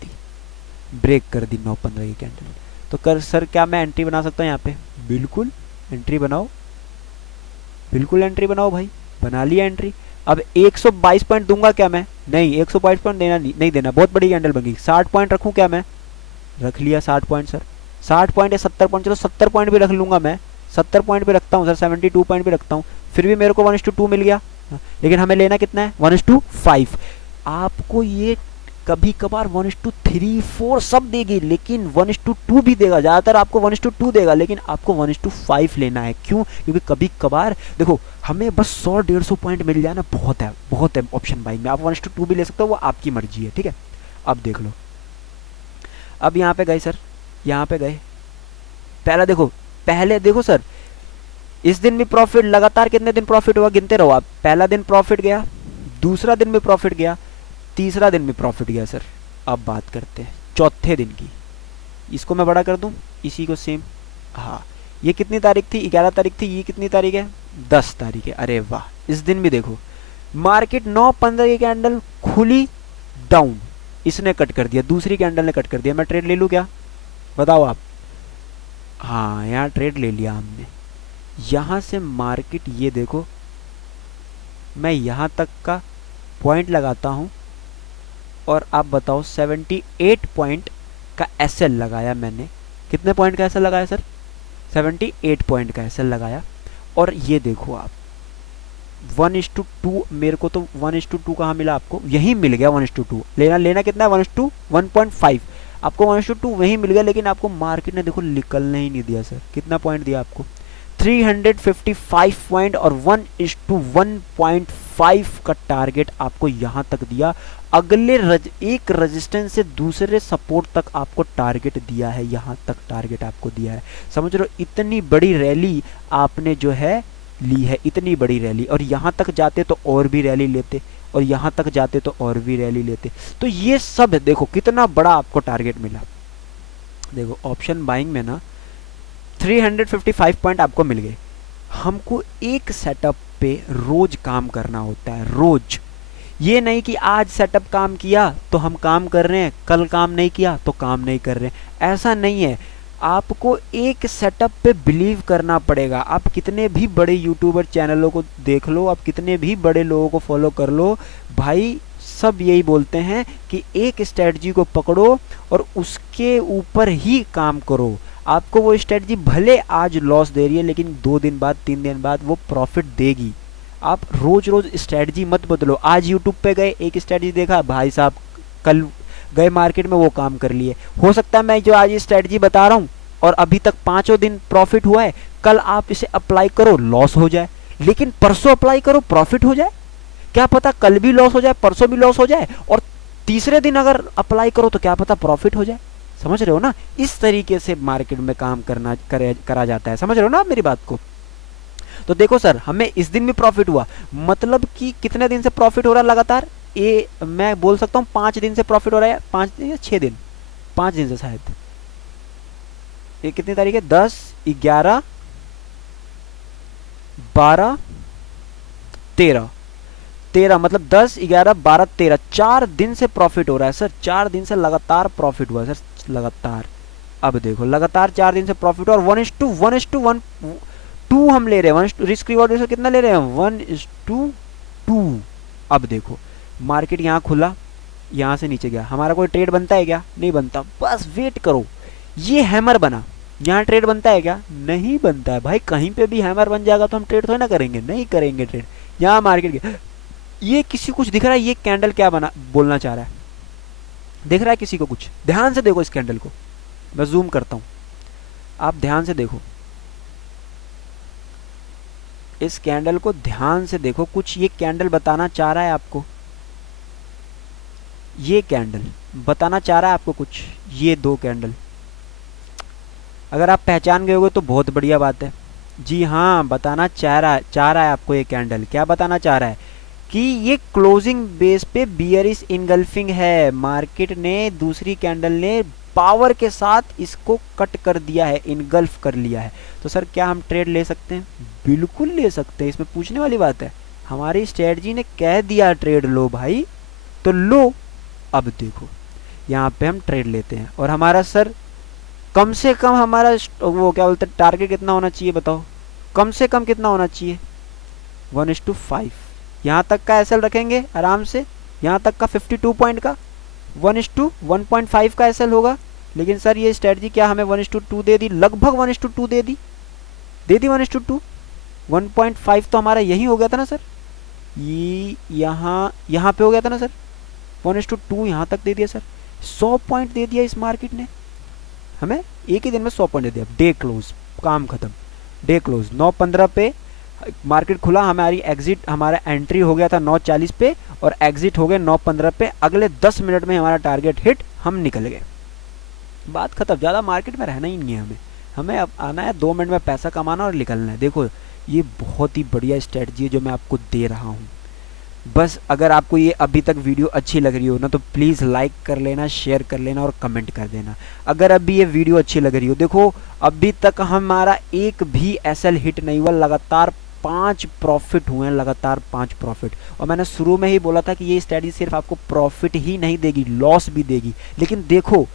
दी 9:15 की कैंडल। तो कर सर क्या मैं एंट्री बना सकता हूँ यहाँ पे? बिल्कुल एंट्री बनाओ, बिल्कुल एंट्री बनाओ भाई, बना लिया एंट्री। अब 122 पॉइंट दूंगा क्या मैं? नहीं, 122 पॉइंट देना नहीं देना, बहुत बड़ी कैंडल बन गई। 60 पॉइंट रखूं क्या मैं? रख लिया 60 पॉइंट सर, 60 पॉइंट या 70 पॉइंट, चलो 70 पॉइंट भी रख लूंगा मैं, 70 पॉइंट भी रखता हूँ सर, 72 पॉइंट भी रखता हूँ, फिर भी मेरे को 1:2 मिल गया। लेकिन हमें लेना कितना है, 1:5। आपको ये कभी कभार 1:3, 4 सब देगी, लेकिन 1:2 भी देगा। ज़्यादातर आपको 1:2 देगा, लेकिन आपको 1:5 लेना है। क्यों? क्योंकि कभी कभार देखो, हमें बस 100-150 पॉइंट मिल जाए ना, बहुत है ऑप्शन बाइंग में। आप 1:2 भी ले सकते हो, वो आपकी मर्जी है, ठीक है। अब देख लो, अब यहाँ पे गए सर, यहाँ पे गए, पहले देखो सर, इस दिन भी प्रॉफिट, लगातार कितने दिन प्रॉफिट हुआ गिनते रहो आप। पहला दिन प्रॉफिट गया, दूसरा दिन भी प्रॉफिट गया, तीसरा दिन भी प्रॉफिट गया सर। अब बात करते हैं चौथे दिन की। इसको मैं बड़ा कर दूं, इसी को सेम। हाँ, ये कितनी तारीख थी? 11 तारीख थी। ये कितनी तारीख है? 10 तारीख है। अरे वाह, इस दिन भी देखो मार्केट 9:15 की कैंडल खुली डाउन, इसने कट कर दिया, दूसरी कैंडल ने कट कर दिया। मैं ट्रेड ले लूँ क्या, बताओ आप? हाँ, यहाँ ट्रेड ले लिया हमने। यहाँ से मार्केट, ये देखो, मैं यहाँ तक का पॉइंट लगाता हूँ और आप बताओ 78 पॉइंट का एसएल लगाया मैंने। कितने पॉइंट का एसएल लगाया सर? 78 पॉइंट का एसएल लगाया। और ये देखो आप 1:2, मेरे को तो 1:2 कहाँ मिला आपको? यही मिल गया 1:2। लेना कितना है? 1:1.5। आपको 1:2 वही मिल गया, लेकिन आपको मार्केट ने देखो निकलने ही नहीं दिया सर। कितना पॉइंट दिया आपको? 355 पॉइंट, और 1:1.5 का टारगेट आपको यहाँ तक दिया। अगले एक रेजिस्टेंस से दूसरे सपोर्ट तक आपको टारगेट दिया है, यहाँ तक टारगेट आपको दिया है। समझ रहे हो? इतनी बड़ी रैली आपने जो है ली है, इतनी बड़ी रैली। और यहाँ तक जाते तो और भी रैली लेते, और यहाँ तक जाते तो और भी रैली लेते। तो ये सब देखो कितना बड़ा आपको टारगेट मिला। देखो ऑप्शन बाइंग में ना 355 पॉइंट आपको मिल गए। हमको एक सेटअप पे रोज काम करना होता है, रोज। ये नहीं कि आज सेटअप काम किया तो हम काम कर रहे हैं, कल काम नहीं किया तो काम नहीं कर रहे हैं, ऐसा नहीं है। आपको एक सेटअप पे बिलीव करना पड़ेगा। आप कितने भी बड़े यूट्यूबर चैनलों को देख लो, आप कितने भी बड़े लोगों को फॉलो कर लो, भाई सब यही बोलते हैं कि एक स्ट्रेटजी को पकड़ो और उसके ऊपर ही काम करो। आपको वो स्ट्रेटजी भले आज लॉस दे रही है, लेकिन 2 दिन बाद 3 दिन बाद वो प्रॉफिट देगी। आप रोज रोज स्ट्रेटजी मत बदलो। आज यूट्यूब पे गए, एक स्ट्रेटजी देखा, भाई साहब कल गए मार्केट में वो काम कर लिए। हो सकता है मैं जो आज ये स्ट्रेटजी बता रहा हूँ और अभी तक 5 दिन प्रॉफिट हुआ है, कल आप इसे अप्लाई करो लॉस हो जाए, लेकिन परसों अप्लाई करो प्रॉफिट हो जाए। क्या पता कल भी लॉस हो जाए, परसों भी लॉस हो जाए, और तीसरे दिन अगर अप्लाई करो तो क्या पता प्रॉफिट हो जाए। समझ रहे हो ना? इस तरीके से मार्केट में काम करा जाता है। समझ रहे हो ना आप मेरी बात को? तो देखो सर, हमें इस दिन भी प्रॉफिट हुआ, मतलब कि कितने दिन से प्रॉफिट हो रहा है लगातार? ये मैं बोल सकता हूँ 5 दिन से प्रॉफिट हो रहा है, 5 दिन या 6 दिन, 5 दिन से शायद। ये कितनी तारीख है? 10, 11, 12, 13, मतलब 10, 11, 12, 13, 4 दिन से प्रॉफिट हो रहा है सर। 4 दिन से लगातार प्रॉफिट हुआ है सर, लगातार। अब देखो लगातार 4 दिन से प्रॉफिट, और 1:2 हम ले रहे हैं। रिस्क रिवॉर्ड रेशियो कितना ले रहे हैं? 1:2। अब देखो मार्केट यहाँ खुला, यहाँ से नीचे गया, हमारा कोई ट्रेड बनता है क्या? नहीं बनता। बस वेट करो, ये हैमर बना, यहाँ ट्रेड बनता है क्या? नहीं बनता है भाई। कहीं पे भी हैमर बन जाएगा तो हम ट्रेड थोड़ी ना करेंगे, नहीं करेंगे ट्रेड। यहाँ मार्केट गया, ये किसी कुछ दिख रहा है? ये कैंडल क्या बना बोलना चाह रहा है? दिख रहा है किसी को कुछ? ध्यान से देखो इस कैंडल को, मैं जूम करता हूं, आप ध्यान से देखो इस कैंडल को, ध्यान से देखो। कुछ ये कैंडल बताना चाह रहा है आपको, ये कैंडल बताना चाह रहा है आपको कुछ? ये 2 कैंडल अगर आप पहचान गए होगे तो बहुत बढ़िया बात है। जी हाँ, बताना चाह रहा है आपको ये कैंडल। क्या बताना चाह रहा है? कि ये क्लोजिंग बेस पे बियरिश इनगल्फिंग है। मार्केट ने, दूसरी कैंडल ने पावर के साथ इसको कट कर दिया है, इनगल्फ कर लिया है। तो सर क्या हम ट्रेड ले सकते हैं? बिल्कुल ले सकते हैं, इसमें पूछने वाली बात है। हमारी स्ट्रेटजी ने कह दिया ट्रेड लो भाई, तो लो। अब देखो यहाँ पे हम ट्रेड लेते हैं, और हमारा सर कम से कम हमारा वो क्या बोलते हैं टारगेट कितना होना चाहिए बताओ? कम से कम कितना होना चाहिए? 1:5। यहाँ तक का एसएल रखेंगे आराम से, यहाँ तक का 52 पॉइंट का 1:1.5 का एसएल होगा। लेकिन सर ये स्ट्रेटजी क्या हमें 1:2 दे दी? लगभग 1:2 दे दी 1:2। 1.5 तो हमारा यही हो गया था ना सर, ये यहाँ पे हो गया था ना सर। 1:2 यहाँ तक दे दिया सर, 100 पॉइंट दे दिया इस मार्केट ने हमें, एक ही दिन में 100 पॉइंट दे दिया। डे क्लोज, काम खत्म। डे क्लोज 9:15 पे मार्केट खुला, हमारी एग्जिट, हमारा एंट्री हो गया था 9:40 पे और एग्जिट हो गए 9:15 पे। अगले 10 मिनट में हमारा टारगेट हिट, हम निकल गए, बात खत्म। ज़्यादा मार्केट में रहना ही नहीं है हमें, हमें अब आना है 2 मिनट में पैसा कमाना और निकलना है। देखो ये बहुत ही बढ़िया स्ट्रेटजी है जो मैं आपको दे रहा हूँ। बस अगर आपको ये अभी तक वीडियो अच्छी लग रही हो ना तो प्लीज़ लाइक कर लेना, शेयर कर लेना और कमेंट कर देना। अगर अभी ये वीडियो अच्छी लग रही हो, देखो अभी तक हमारा एक भी एसएल हिट नहीं हुआ, लगातार 5 प्रॉफिट हुए हैं, लगातार 5 प्रॉफिट। और मैंने शुरू में ही बोला था कि ये स्ट्रेटजी सिर्फ आपको प्रॉफिट ही नहीं देगी, लॉस भी देगी। लेकिन देखो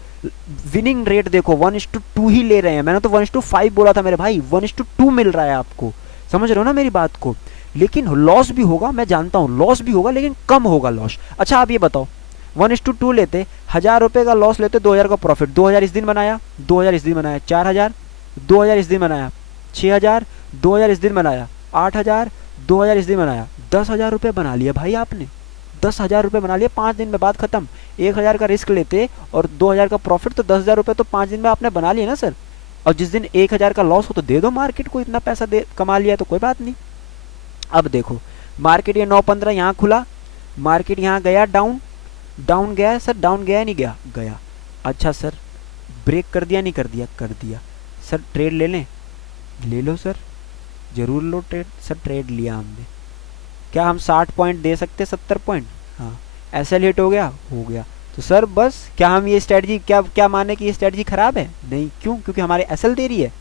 विनिंग रेट देखो 1:2 ही ले रहे हैं, मैंने तो 1:5 बोला था मेरे भाई, 1:2 मिल रहा है आपको, समझ रहे हो ना मेरी बात को। लेकिन लॉस भी होगा, मैं जानता हूँ लॉस भी होगा, लेकिन कम होगा लॉस। अच्छा आप ये बताओ 1:2 लेते, 1000 रुपये का लॉस लेते, 2000 का प्रॉफिट, 2000 इस दिन बनाया, 2000 इस दिन बनाया, 4000, 2000 इस दिन बनाया, 6000, 2000 इस दिन बनाया, 8000, 2000 इस दिन बनाया, 10,000 रुपये बना लिया भाई आपने, 10,000 रुपये बना लिया 5 दिन में, बात खत्म। 1000 का रिस्क लेते और 2000 का प्रॉफिट, तो 10,000 रुपये तो 5 दिन में आपने बना लिया ना सर। और जिस दिन 1000 का लॉस हो तो दे दो मार्केट को, इतना पैसा दे कमा लिया तो कोई बात नहीं। अब देखो मार्केट ये 9:15 यहाँ खुला, मार्केट यहाँ गया डाउन, डाउन गया सर, डाउन गया नहीं गया, गया। अच्छा सर ब्रेक कर दिया नहीं कर दिया, कर दिया। सर ट्रेड ले लें, ले लो सर, ज़रूर लो ट्रेड। सर ट्रेड लिया हमने, क्या हम 60 पॉइंट दे सकते, 70 पॉइंट, हाँ एसएल हिट हो गया, हो गया। तो सर बस क्या हम ये स्ट्रेटजी क्या माने कि ये स्ट्रेटजी ख़राब है? नहीं, क्यों? क्योंकि हमारे एसएल दे रही है।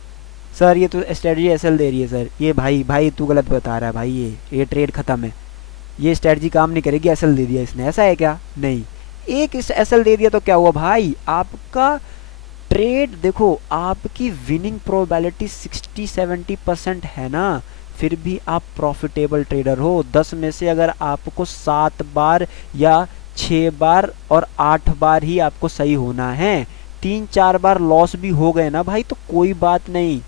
सर ये तो स्ट्रेटजी एसएल दे रही है सर, ये भाई तू गलत बता रहा है भाई, ये ट्रेड ख़त्म है, ये स्ट्रेटजी काम नहीं करेगी, एसएल दे दिया इसने, ऐसा है क्या? नहीं, एक एसएल दे दिया तो क्या हुआ भाई, आपका ट्रेड देखो, आपकी विनिंग प्रोबेबिलिटी 60-70% है ना, फिर भी आप प्रॉफिटेबल ट्रेडर हो। 10 में से अगर आपको 7 बार या 6 बार और 8 बार ही आपको सही होना है, 3-4 बार लॉस भी हो गए ना भाई तो कोई बात नहीं,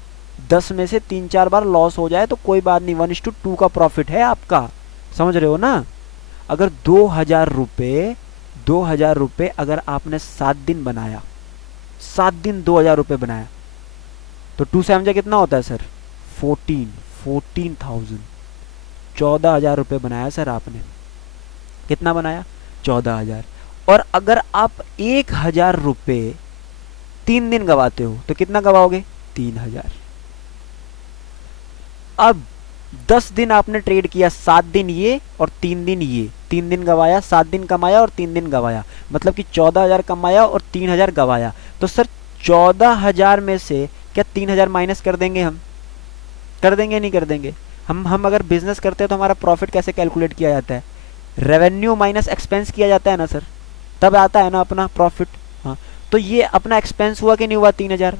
10 में से 3-4 बार लॉस हो जाए तो कोई बात नहीं, 1:2 का प्रॉफिट है आपका, समझ रहे हो ना। अगर 2000 रुपये अगर आपने 7 दिन बनाया, 7 दिन 2000 रुपये बनाया तो 2 से समझा कितना होता है सर, 14,000, 14,000 रुपये बनाया सर आपने, कितना बनाया, 14,000। और अगर आप 1,000 रुपये 3 दिन गवाते हो तो कितना गवाओगे, 3,000। अब 10 दिन आपने ट्रेड किया, 7 दिन ये और 3 दिन ये, 3 दिन गवाया, 7 दिन कमाया और 3 दिन गवाया, मतलब कि 14,000 कमाया और 3,000 गवाया। तो सर 14,000 में से क्या 3,000 माइनस कर देंगे, हम कर देंगे नहीं कर देंगे? हम अगर बिजनेस करते हैं तो हमारा प्रॉफिट कैसे कैलकुलेट किया जाता है, रेवेन्यू माइनस एक्सपेंस किया जाता है ना सर, तब आता है ना अपना प्रॉफिट। हाँ तो ये अपना एक्सपेंस हुआ कि नहीं हुआ, 3,000,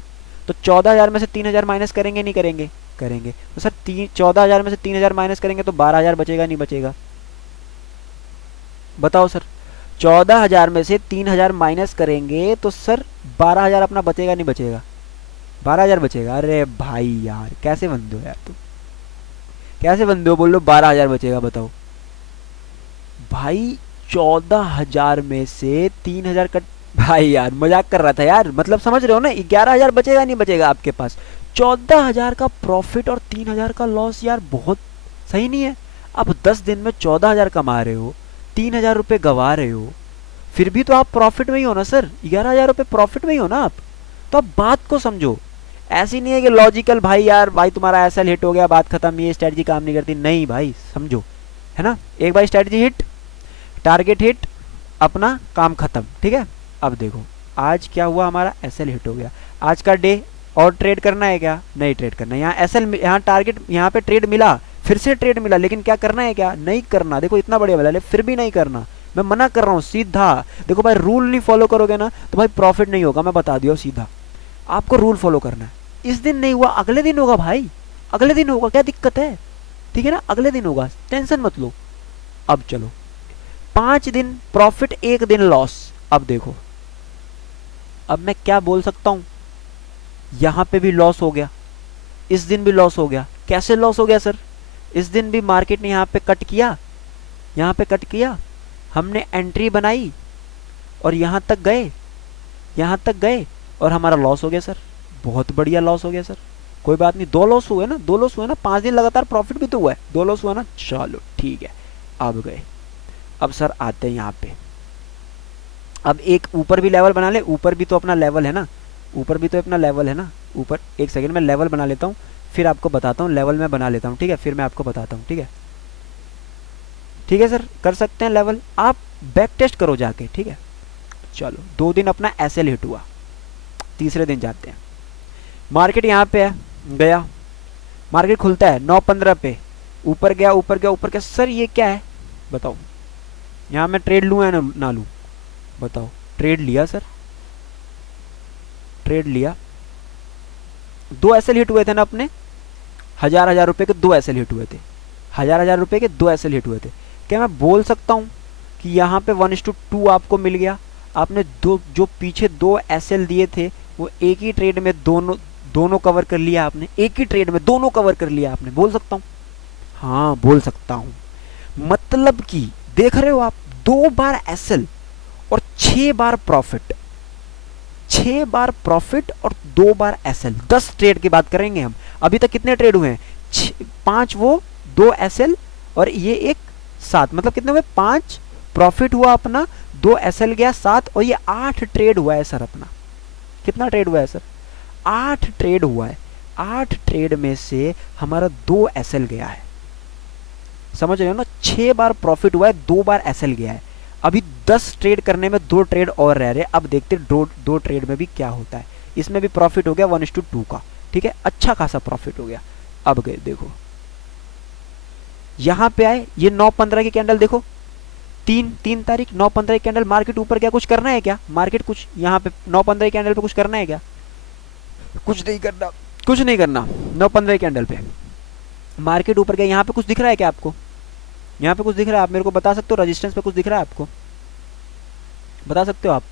तो 14,000 में से 3,000 माइनस करेंगे नहीं करेंगे, करेंगे। तो सर 14,000 में से 3,000 माइनस करेंगे तो 12,000 बचेगा नहीं बचेगा, बताओ सर। 14,000 में से 3,000 माइनस करेंगे तो सर 12,000 अपना बचेगा नहीं बचेगा, 12,000 बचेगा। अरे भाई यार कैसे बंदे हो यार तुम, कैसे बंदे हो, बोल लो 12,000 बचेगा, बताओ भाई। 14,000 में से 3,000 कट, भाई यार मजाक कर रहा था यार, मतलब समझ रहे हो ना, 11,000 बचेगा नहीं बचेगा आपके पास। 14,000 का प्रॉफिट और 3,000 का लॉस यार बहुत सही नहीं है। आप 10 दिन में 14,000 कमा रहे हो, 3,000 रुपये गवा रहे हो, फिर भी तो आप प्रॉफिट में ही हो ना सर, 11,000 रुपये प्रॉफिट में ही हो ना आप। तो आप बात को समझो, ऐसी नहीं है कि लॉजिकल भाई यार भाई तुम्हारा एसएल हिट हो गया बात खत्म, ये स्ट्रेटजी काम नहीं करती, नहीं भाई समझो, है ना। एक बार स्ट्रेटजी हिट, टारगेट हिट, अपना काम खत्म, ठीक है। अब देखो आज क्या हुआ, हमारा एसएल हिट हो गया, आज का डे और ट्रेड करना है क्या, नहीं ट्रेड करना, यहाँ एसएल, यहाँ टारगेट, यहाँ पे ट्रेड मिला, फिर से ट्रेड मिला, लेकिन क्या करना है, क्या नहीं करना। देखो इतना बढ़िया मिला फिर भी नहीं करना, मैं मना कर रहा हूँ सीधा। देखो भाई रूल नहीं फॉलो करोगे ना तो भाई प्रॉफिट नहीं होगा, मैं बता दिया सीधा, आपको रूल फॉलो करना है। इस दिन नहीं हुआ अगले दिन होगा भाई, अगले दिन होगा, क्या दिक्कत है, ठीक है ना, अगले दिन होगा, टेंशन मत लो। अब चलो 5 दिन प्रॉफिट 1 दिन लॉस। अब देखो अब मैं क्या बोल सकता हूं, यहां पे भी लॉस हो गया, इस दिन भी लॉस हो गया। कैसे लॉस हो गया सर, इस दिन भी मार्केट ने यहां पे कट किया, यहां पे कट किया, हमने एंट्री बनाई, और यहाँ तक गए, यहाँ तक गए और हमारा लॉस हो गया सर। बहुत बढ़िया लॉस हो गया सर, कोई बात नहीं, 2 लॉस हुए ना, 2 लॉस हुए ना, 5 दिन लगातार प्रॉफिट भी तो हुआ है, 2 लॉस हुआ ना, चलो ठीक है। अब गए, अब सर आते हैं यहाँ पे, अब एक ऊपर भी लेवल बना ले, ऊपर भी तो अपना लेवल है ना, ऊपर भी तो अपना लेवल है ना, ऊपर एक सेकंड में लेवल बना लेता हूँ, फिर आपको बताता हूँ, लेवल में बना लेता हूँ, ठीक है, फिर मैं आपको बताता हूँ, ठीक है, ठीक है सर, कर सकते हैं लेवल, आप बैक टेस्ट करो जाके, ठीक है। चलो 2 दिन अपना एसएल हिट हुआ, तीसरे दिन जाते हैं, मार्केट यहाँ पे है, गया, मार्केट खुलता है 9:15 पे, ऊपर गया ऊपर गया ऊपर गया, सर ये क्या है बताओ, यहाँ मैं ट्रेड लूँ या ना लूँ बताओ, ट्रेड लिया सर, ट्रेड लिया, 2 एसएल हिट हुए थे ना अपने, 1000 रुपए के 2 एसएल हिट हुए थे, 1000 रुपए के 2 एसएल हिट हुए थे। क्या मैं बोल सकता हूँ कि यहाँ पे 1:2 आपको मिल गया, आपने दो जो पीछे 2 एसएल दिए थे वो एक ही ट्रेड में दोनों कवर कर लिया आपने, एक ही ट्रेड में दोनों कवर कर लिया आपने, बोल सकता हूँ, हाँ बोल सकता हूँ। मतलब कि देख रहे हो आप, 2 बार एसएल और 6 बार प्रॉफिट, 6 बार प्रॉफिट और 2 बार एसएल, 10 ट्रेड की बात करेंगे हम। अभी तक कितने ट्रेड हुए हैं, 5 वो, 2 एसएल और ये एक 7, मतलब कितने हुए, 5 प्रॉफिट हुआ अपना, 2 एसएल गया 7, और ये 8 ट्रेड हुआ है सर अपना। कितना ट्रेड हुआ है सर, 8 ट्रेड हुआ है, 8 ट्रेड में से हमारा 2 एसएल गया है, समझ रहे हो ना, 6 बार प्रॉफिट हुआ है, 2 बार एसएल गया है। अभी 10 ट्रेड करने में 2 ट्रेड और रह रहे, अब देखते दो ट्रेड में भी क्या होता है। इसमें भी प्रॉफिट हो गया 1:2 का, ठीक है, अच्छा खासा प्रॉफिट हो गया। अब गए देखो, यहां पे आए, ये 9:15 की कैंडल देखो, 3 तारीख 9:15 की कैंडल, मार्केट ऊपर क्या कुछ करना है क्या, मार्केट कुछ यहाँ पे 9:15 की कैंडल पे कुछ करना है क्या, कुछ नहीं करना, कुछ नहीं करना। 9:15 की कैंडल पे मार्केट ऊपर गया, यहाँ पे कुछ दिख रहा है क्या आपको, यहाँ पे कुछ दिख रहा है, आप मेरे को बता सकते हो, रेजिस्टेंस पे कुछ दिख रहा है आपको, बता सकते हो आप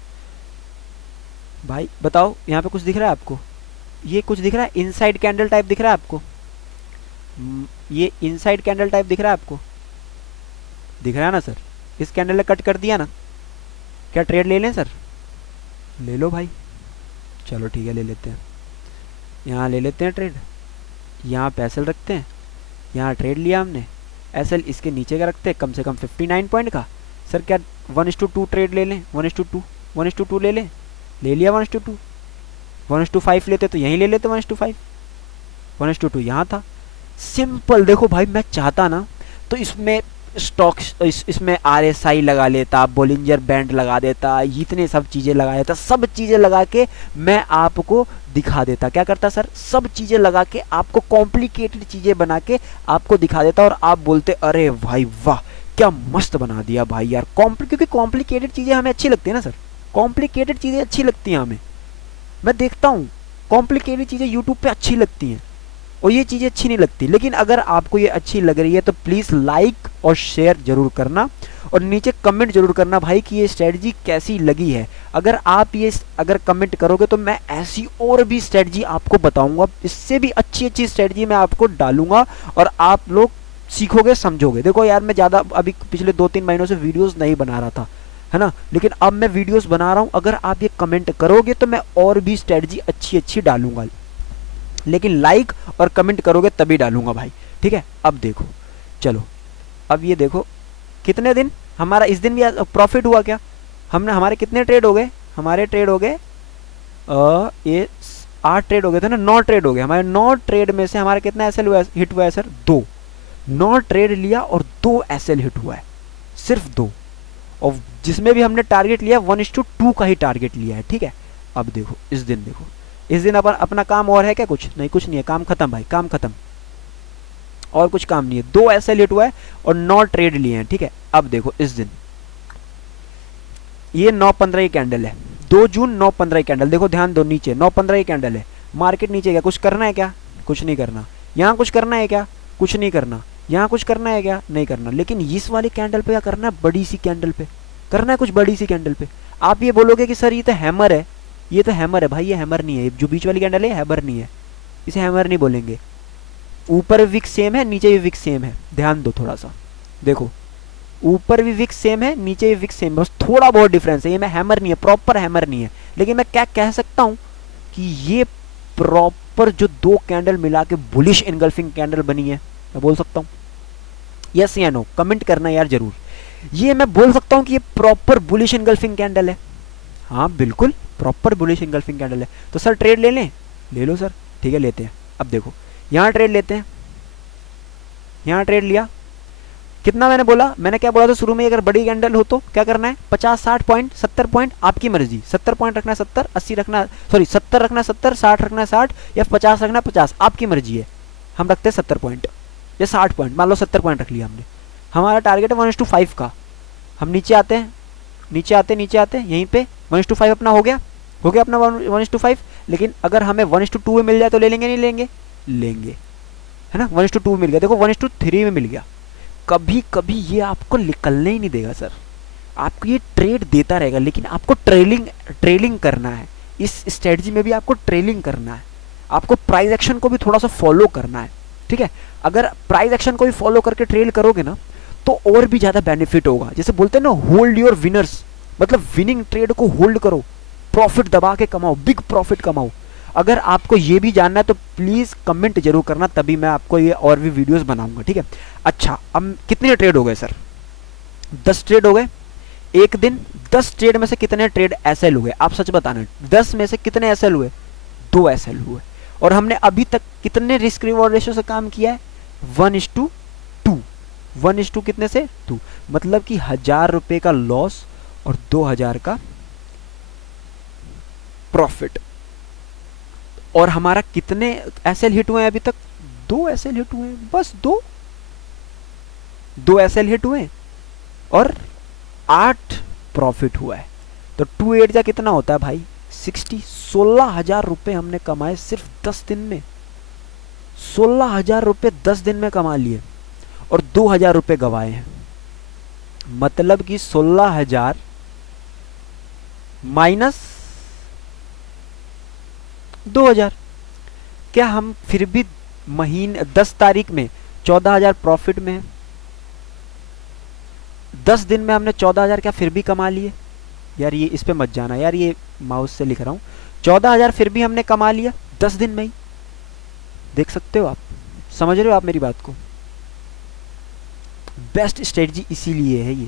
भाई, बताओ यहाँ पे कुछ दिख रहा है आपको, ये कुछ दिख रहा है, इनसाइड कैंडल टाइप दिख रहा है आपको, ये इनसाइड कैंडल टाइप दिख रहा है आपको, दिख रहा है ना सर, इस कैंडल ने कट कर दिया ना, क्या ट्रेड ले लें सर, ले लो भाई, चलो ठीक है ले लेते हैं, यहाँ ले लेते हैं ट्रेड, यहाँ पे एसएल रखते हैं, यहाँ ट्रेड लिया हमने, एसएल इसके नीचे का रखते हैं, कम से कम 59 पॉइंट का। सर क्या 1:2 ट्रेड ले लें, 1:2 ले लें, ले लिया 1:2, 1:5 लेते तो यहीं ले लेते 1:5, 1:2 यहाँ था, सिंपल। देखो भाई मैं चाहता ना तो इसमें स्टॉक्स, इसमें आरएसआई लगा लेता, बोलिंजर बैंड लगा देता, इतने सब चीज़ें लगा देता, सब चीज़ें लगा के मैं आपको दिखा देता, क्या करता सर, सब चीज़ें लगा के आपको कॉम्प्लिकेटेड चीज़ें बना के आपको दिखा देता, और आप बोलते अरे भाई वाह क्या मस्त बना दिया भाई यार, क्योंकि कॉम्प्लिकेटेड चीज़ें हमें अच्छी लगती है ना सर, कॉम्प्लिकेटेड चीज़ें अच्छी लगती हैं हमें, मैं देखता हूँ कॉम्प्लिकेटेड चीज़ें यूट्यूब पे अच्छी लगती हैं, और ये चीज़ें अच्छी नहीं लगती। लेकिन अगर आपको ये अच्छी लग रही है तो प्लीज़ लाइक और शेयर जरूर करना, और नीचे कमेंट जरूर करना भाई कि ये स्ट्रेटजी कैसी लगी है। अगर कमेंट करोगे तो मैं ऐसी और भी स्ट्रेटजी आपको बताऊंगा, इससे भी अच्छी अच्छी स्ट्रेटजी मैं आपको डालूंगा, और आप लोग सीखोगे समझोगे। देखो यार मैं ज़्यादा अभी पिछले 2-3 महीनों से वीडियोज़ नहीं बना रहा था, है ना, लेकिन अब मैं वीडियोज़ बना रहा हूँ। अगर आप ये कमेंट करोगे तो मैं और भी स्ट्रेटजी अच्छी अच्छी डालूंगा, लेकिन लाइक और कमेंट करोगे तभी डालूंगा भाई, ठीक है। अब देखो, चलो अब ये देखो कितने दिन हमारा, इस दिन भी प्रॉफिट हुआ क्या, हमारे कितने ट्रेड हो गए, हमारे ट्रेड हो गए ये 8 ट्रेड हो गए थे ना, 9 ट्रेड हो गए हमारे, 9 ट्रेड में से हमारा कितना एसएल हिट हुआ है सर, 2, 9 ट्रेड लिया और 2 एसएल हिट हुआ है, सिर्फ 2, और जिसमें भी हमने टारगेट लिया 1:2 का ही टारगेट लिया है, ठीक है। अब देखो इस दिन, देखो इस दिन अपना काम और है क्या, कुछ नहीं, कुछ नहीं है, काम खत्म भाई, काम खत्म, और कुछ काम नहीं है, 2 एसएल हिट हुआ है और 9 ट्रेड लिए हैं, ठीक है। अब देखो इस दिन, ये 9:15 की कैंडल है, 2 जून 9:15 की कैंडल, देखो ध्यान दो, नीचे 9:15 की कैंडल है, मार्केट नीचे गया, कुछ करना है क्या, कुछ नहीं करना, यहाँ कुछ करना है क्या, कुछ नहीं करना, यहाँ कुछ करना है क्या, नहीं करना, लेकिन इस वाली कैंडल पे क्या करना है, बड़ी सी कैंडल पे करना है कुछ, बड़ी सी कैंडल पे। आप ये बोलोगे कि सर ये तो हैमर है, ये तो हैमर है भाई, ये हैमर नहीं है, जो बीच वाली कैंडल है हैमर नहीं है, इसे हैमर नहीं बोलेंगे। ऊपर विक सेम है, नीचे भी विक सेम है, ध्यान दो थोड़ा सा, देखो ऊपर भी विक सेम है, नीचे भी विक सेम है, बस थोड़ा बहुत डिफरेंस है। ये मैं हैमर नहीं है, प्रॉपर हैमर नहीं है, लेकिन मैं क्या कह सकता हूँ कि ये प्रॉपर जो दो कैंडल मिला के बुलिश इनगल्फिंग कैंडल बनी है, मैं बोल सकता हूँ। यस या नो कमेंट करना यार जरूर। ये मैं बोल सकता हूँ कि ये प्रॉपर बुलिश इनगल्फिंग कैंडल है। हाँ बिल्कुल प्रॉपर बुलिश इनगल्फिंग कैंडल है। तो सर ट्रेड ले लें? ले लो सर, ठीक है लेते हैं। अब देखो यहाँ ट्रेड लेते हैं, यहाँ ट्रेड लिया, कितना मैंने बोला, मैंने क्या बोला था शुरू में, अगर बड़ी कैंडल हो तो क्या करना है, 50 60 पॉइंट 70 पॉइंट आपकी मर्जी, 70 पॉइंट रखना है 70, 80 रखना, सॉरी 70 रखना 70, 60 रखना 60 या 50 रखना 50, आपकी मर्जी है। हम रखते हैं 70 पॉइंट या 60 पॉइंट, मान लो 70 पॉइंट रख लिया हमने। हमारा टारगेट है 1:5 का। हम नीचे आते हैं, नीचे आते हैं यहीं पे 1:5 अपना हो गया अपना 1:5। लेकिन अगर हमें 1:2 में मिल जाए तो ले लेंगे, नहीं लेंगे? लेंगे, है ना। 1:2 मिल गया, देखो 1:3 में मिल गया। कभी कभी ये आपको निकलने ही नहीं देगा सर, आपको ये ट्रेड देता रहेगा, लेकिन आपको ट्रेलिंग करना है। इस स्ट्रेटजी में भी आपको ट्रेलिंग करना है, आपको प्राइस एक्शन को भी थोड़ा सा फॉलो करना है, ठीक है। अगर प्राइस एक्शन को भी फॉलो करके ट्रेल करोगे ना तो और भी ज़्यादा बेनिफिट होगा। जैसे बोलते हैं ना होल्ड योर विनर्स, मतलब विनिंग ट्रेड को होल्ड करो, प्रॉफिट दबा के कमाओ, बिग प्रॉफिट कमाओ। अगर आपको ये भी जानना है तो प्लीज़ कमेंट जरूर करना, तभी मैं आपको ये और भी वीडियोस बनाऊंगा, ठीक है। अच्छा अब कितने ट्रेड हो गए सर? 10 ट्रेड हो गए एक दिन। 10 ट्रेड में से कितने ट्रेड एसएल हुए, आप सच बताना। 10 में से कितने एसएल हुए? 2 एसएल हुए। और हमने अभी तक कितने रिस्क रिवॉर्ड रेशियो से काम किया है? 1:2। 1:2 कितने से? 2। मतलब कि 1000 रुपये का लॉस और 2000 का प्रॉफिट। और हमारा कितने एसएल हिट हुए हैं अभी तक? 2 एसएल हिट हुए हैं, बस 2 एसएल हिट हुए और 8 प्रॉफिट हुआ है। तो 2 8 का कितना होता है भाई? 60। 16,000 रुपये हमने कमाए सिर्फ 10 दिन में। 16,000 रुपये 10 दिन में कमा लिए और 2,000 रुपये गवाए हैं। मतलब कि 16,000 माइनस 2,000। क्या हम फिर भी महीने 10 तारीख में 14,000 प्रॉफिट में है? 10 दिन में हमने 14,000 क्या फिर भी कमा लिए? यार ये इस पे मत जाना यार, ये माउस से लिख रहा हूं। 14,000 फिर भी हमने कमा लिया 10 दिन में ही। देख सकते हो आप, समझ रहे हो आप मेरी बात को? बेस्ट स्ट्रेटजी इसीलिए है, ये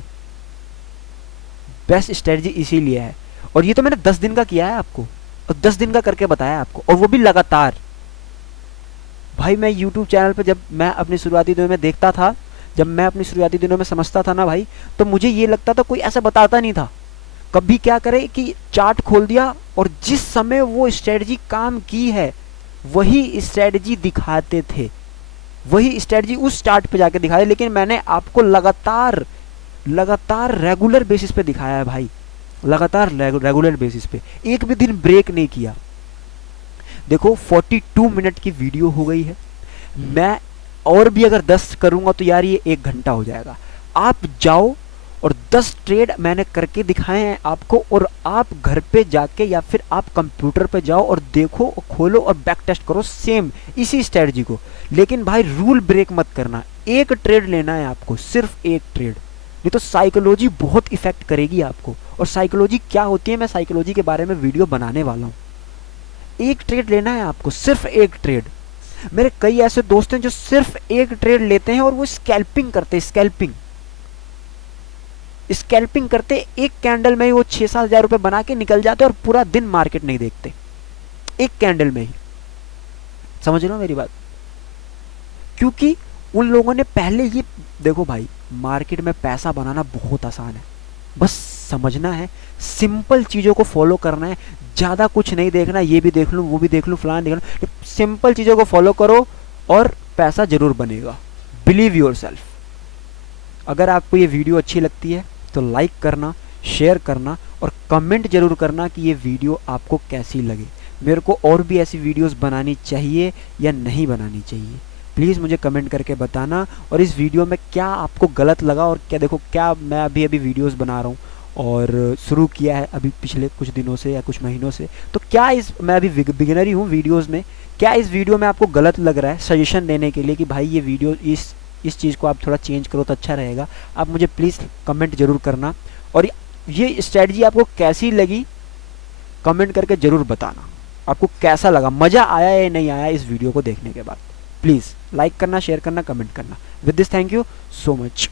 बेस्ट स्ट्रेटजी इसीलिए है। और ये तो मैंने 10 दिन का किया है आपको, और 10 दिन का करके बताया आपको, और वो भी लगातार। भाई मैं YouTube चैनल पे जब मैं अपनी शुरुआती दिनों में देखता था, जब मैं अपनी शुरुआती दिनों में समझता था ना भाई, तो मुझे ये लगता था कोई ऐसा बताता नहीं था। कभी क्या करे कि चार्ट खोल दिया और जिस समय वो स्ट्रेटजी काम की है वही स्ट्रेटजी दिखाते थे, वही स्ट्रेटजी उस चार्ट पे जाके दिखाते। लेकिन मैंने आपको लगातार रेगुलर बेसिस पे दिखाया है भाई, लगातार रेगुलर बेसिस पे, एक भी दिन ब्रेक नहीं किया। देखो 42 मिनट की वीडियो हो गई है। मैं और भी अगर 10 करूंगा तो यार ये 1 घंटा हो जाएगा। आप जाओ और 10 ट्रेड मैंने करके दिखाए हैं आपको, और आप घर पे जाके या फिर आप कंप्यूटर पे जाओ और देखो और खोलो और बैक टेस्ट करो सेम इसी स्ट्रेटजी को। लेकिन भाई रूल ब्रेक मत करना, एक ट्रेड लेना है आपको, सिर्फ एक ट्रेड, नहीं तो साइकोलॉजी बहुत इफेक्ट करेगी आपको। और साइकोलॉजी क्या होती है, मैं साइकोलॉजी के बारे में वीडियो बनाने वाला हूँ। एक ट्रेड लेना है आपको, सिर्फ एक ट्रेड। मेरे कई ऐसे दोस्त हैं जो सिर्फ एक ट्रेड लेते हैं और वो स्कैल्पिंग करते हैं, स्कैल्पिंग करते, एक कैंडल में ही वो 6-7 हजार रुपए बना के निकल जाते हैं और पूरा दिन मार्केट नहीं देखते, एक कैंडल में ही। समझ रहे हो मेरी बात? क्योंकि उन लोगों ने पहले ये देखो भाई, मार्केट में पैसा बनाना बहुत आसान है, बस समझना है, सिंपल चीज़ों को फॉलो करना है, ज़्यादा कुछ नहीं देखना, ये भी देख लूँ वो भी देख लूँ फलाना देख लूँ। सिंपल चीज़ों को फॉलो करो और पैसा जरूर बनेगा। Believe your self. अगर आपको ये वीडियो अच्छी लगती है तो लाइक करना, शेयर करना और कमेंट जरूर करना कि ये वीडियो आपको कैसी लगे। मेरे को और भी ऐसी वीडियोस बनानी चाहिए या नहीं बनानी चाहिए, प्लीज़ मुझे कमेंट करके बताना। और इस वीडियो में क्या आपको गलत लगा, और क्या देखो, क्या मैं अभी वीडियोस बना रहा हूँ और शुरू किया है अभी पिछले कुछ दिनों से या कुछ महीनों से, तो क्या मैं अभी बिगिनर ही हूँ वीडियोज़ में, क्या इस वीडियो में आपको गलत लग रहा है, सजेशन देने के लिए कि भाई ये वीडियो इस इस चीज़ को आप थोड़ा चेंज करो तो अच्छा रहेगा। आप मुझे प्लीज़ कमेंट जरूर करना, और ये स्ट्रेटजी आपको कैसी लगी कमेंट करके ज़रूर बताना। आपको कैसा लगा, मज़ा आया या नहीं आया इस वीडियो को देखने के बाद। प्लीज़ लाइक करना, शेयर करना, कमेंट करना। With this thank you so much.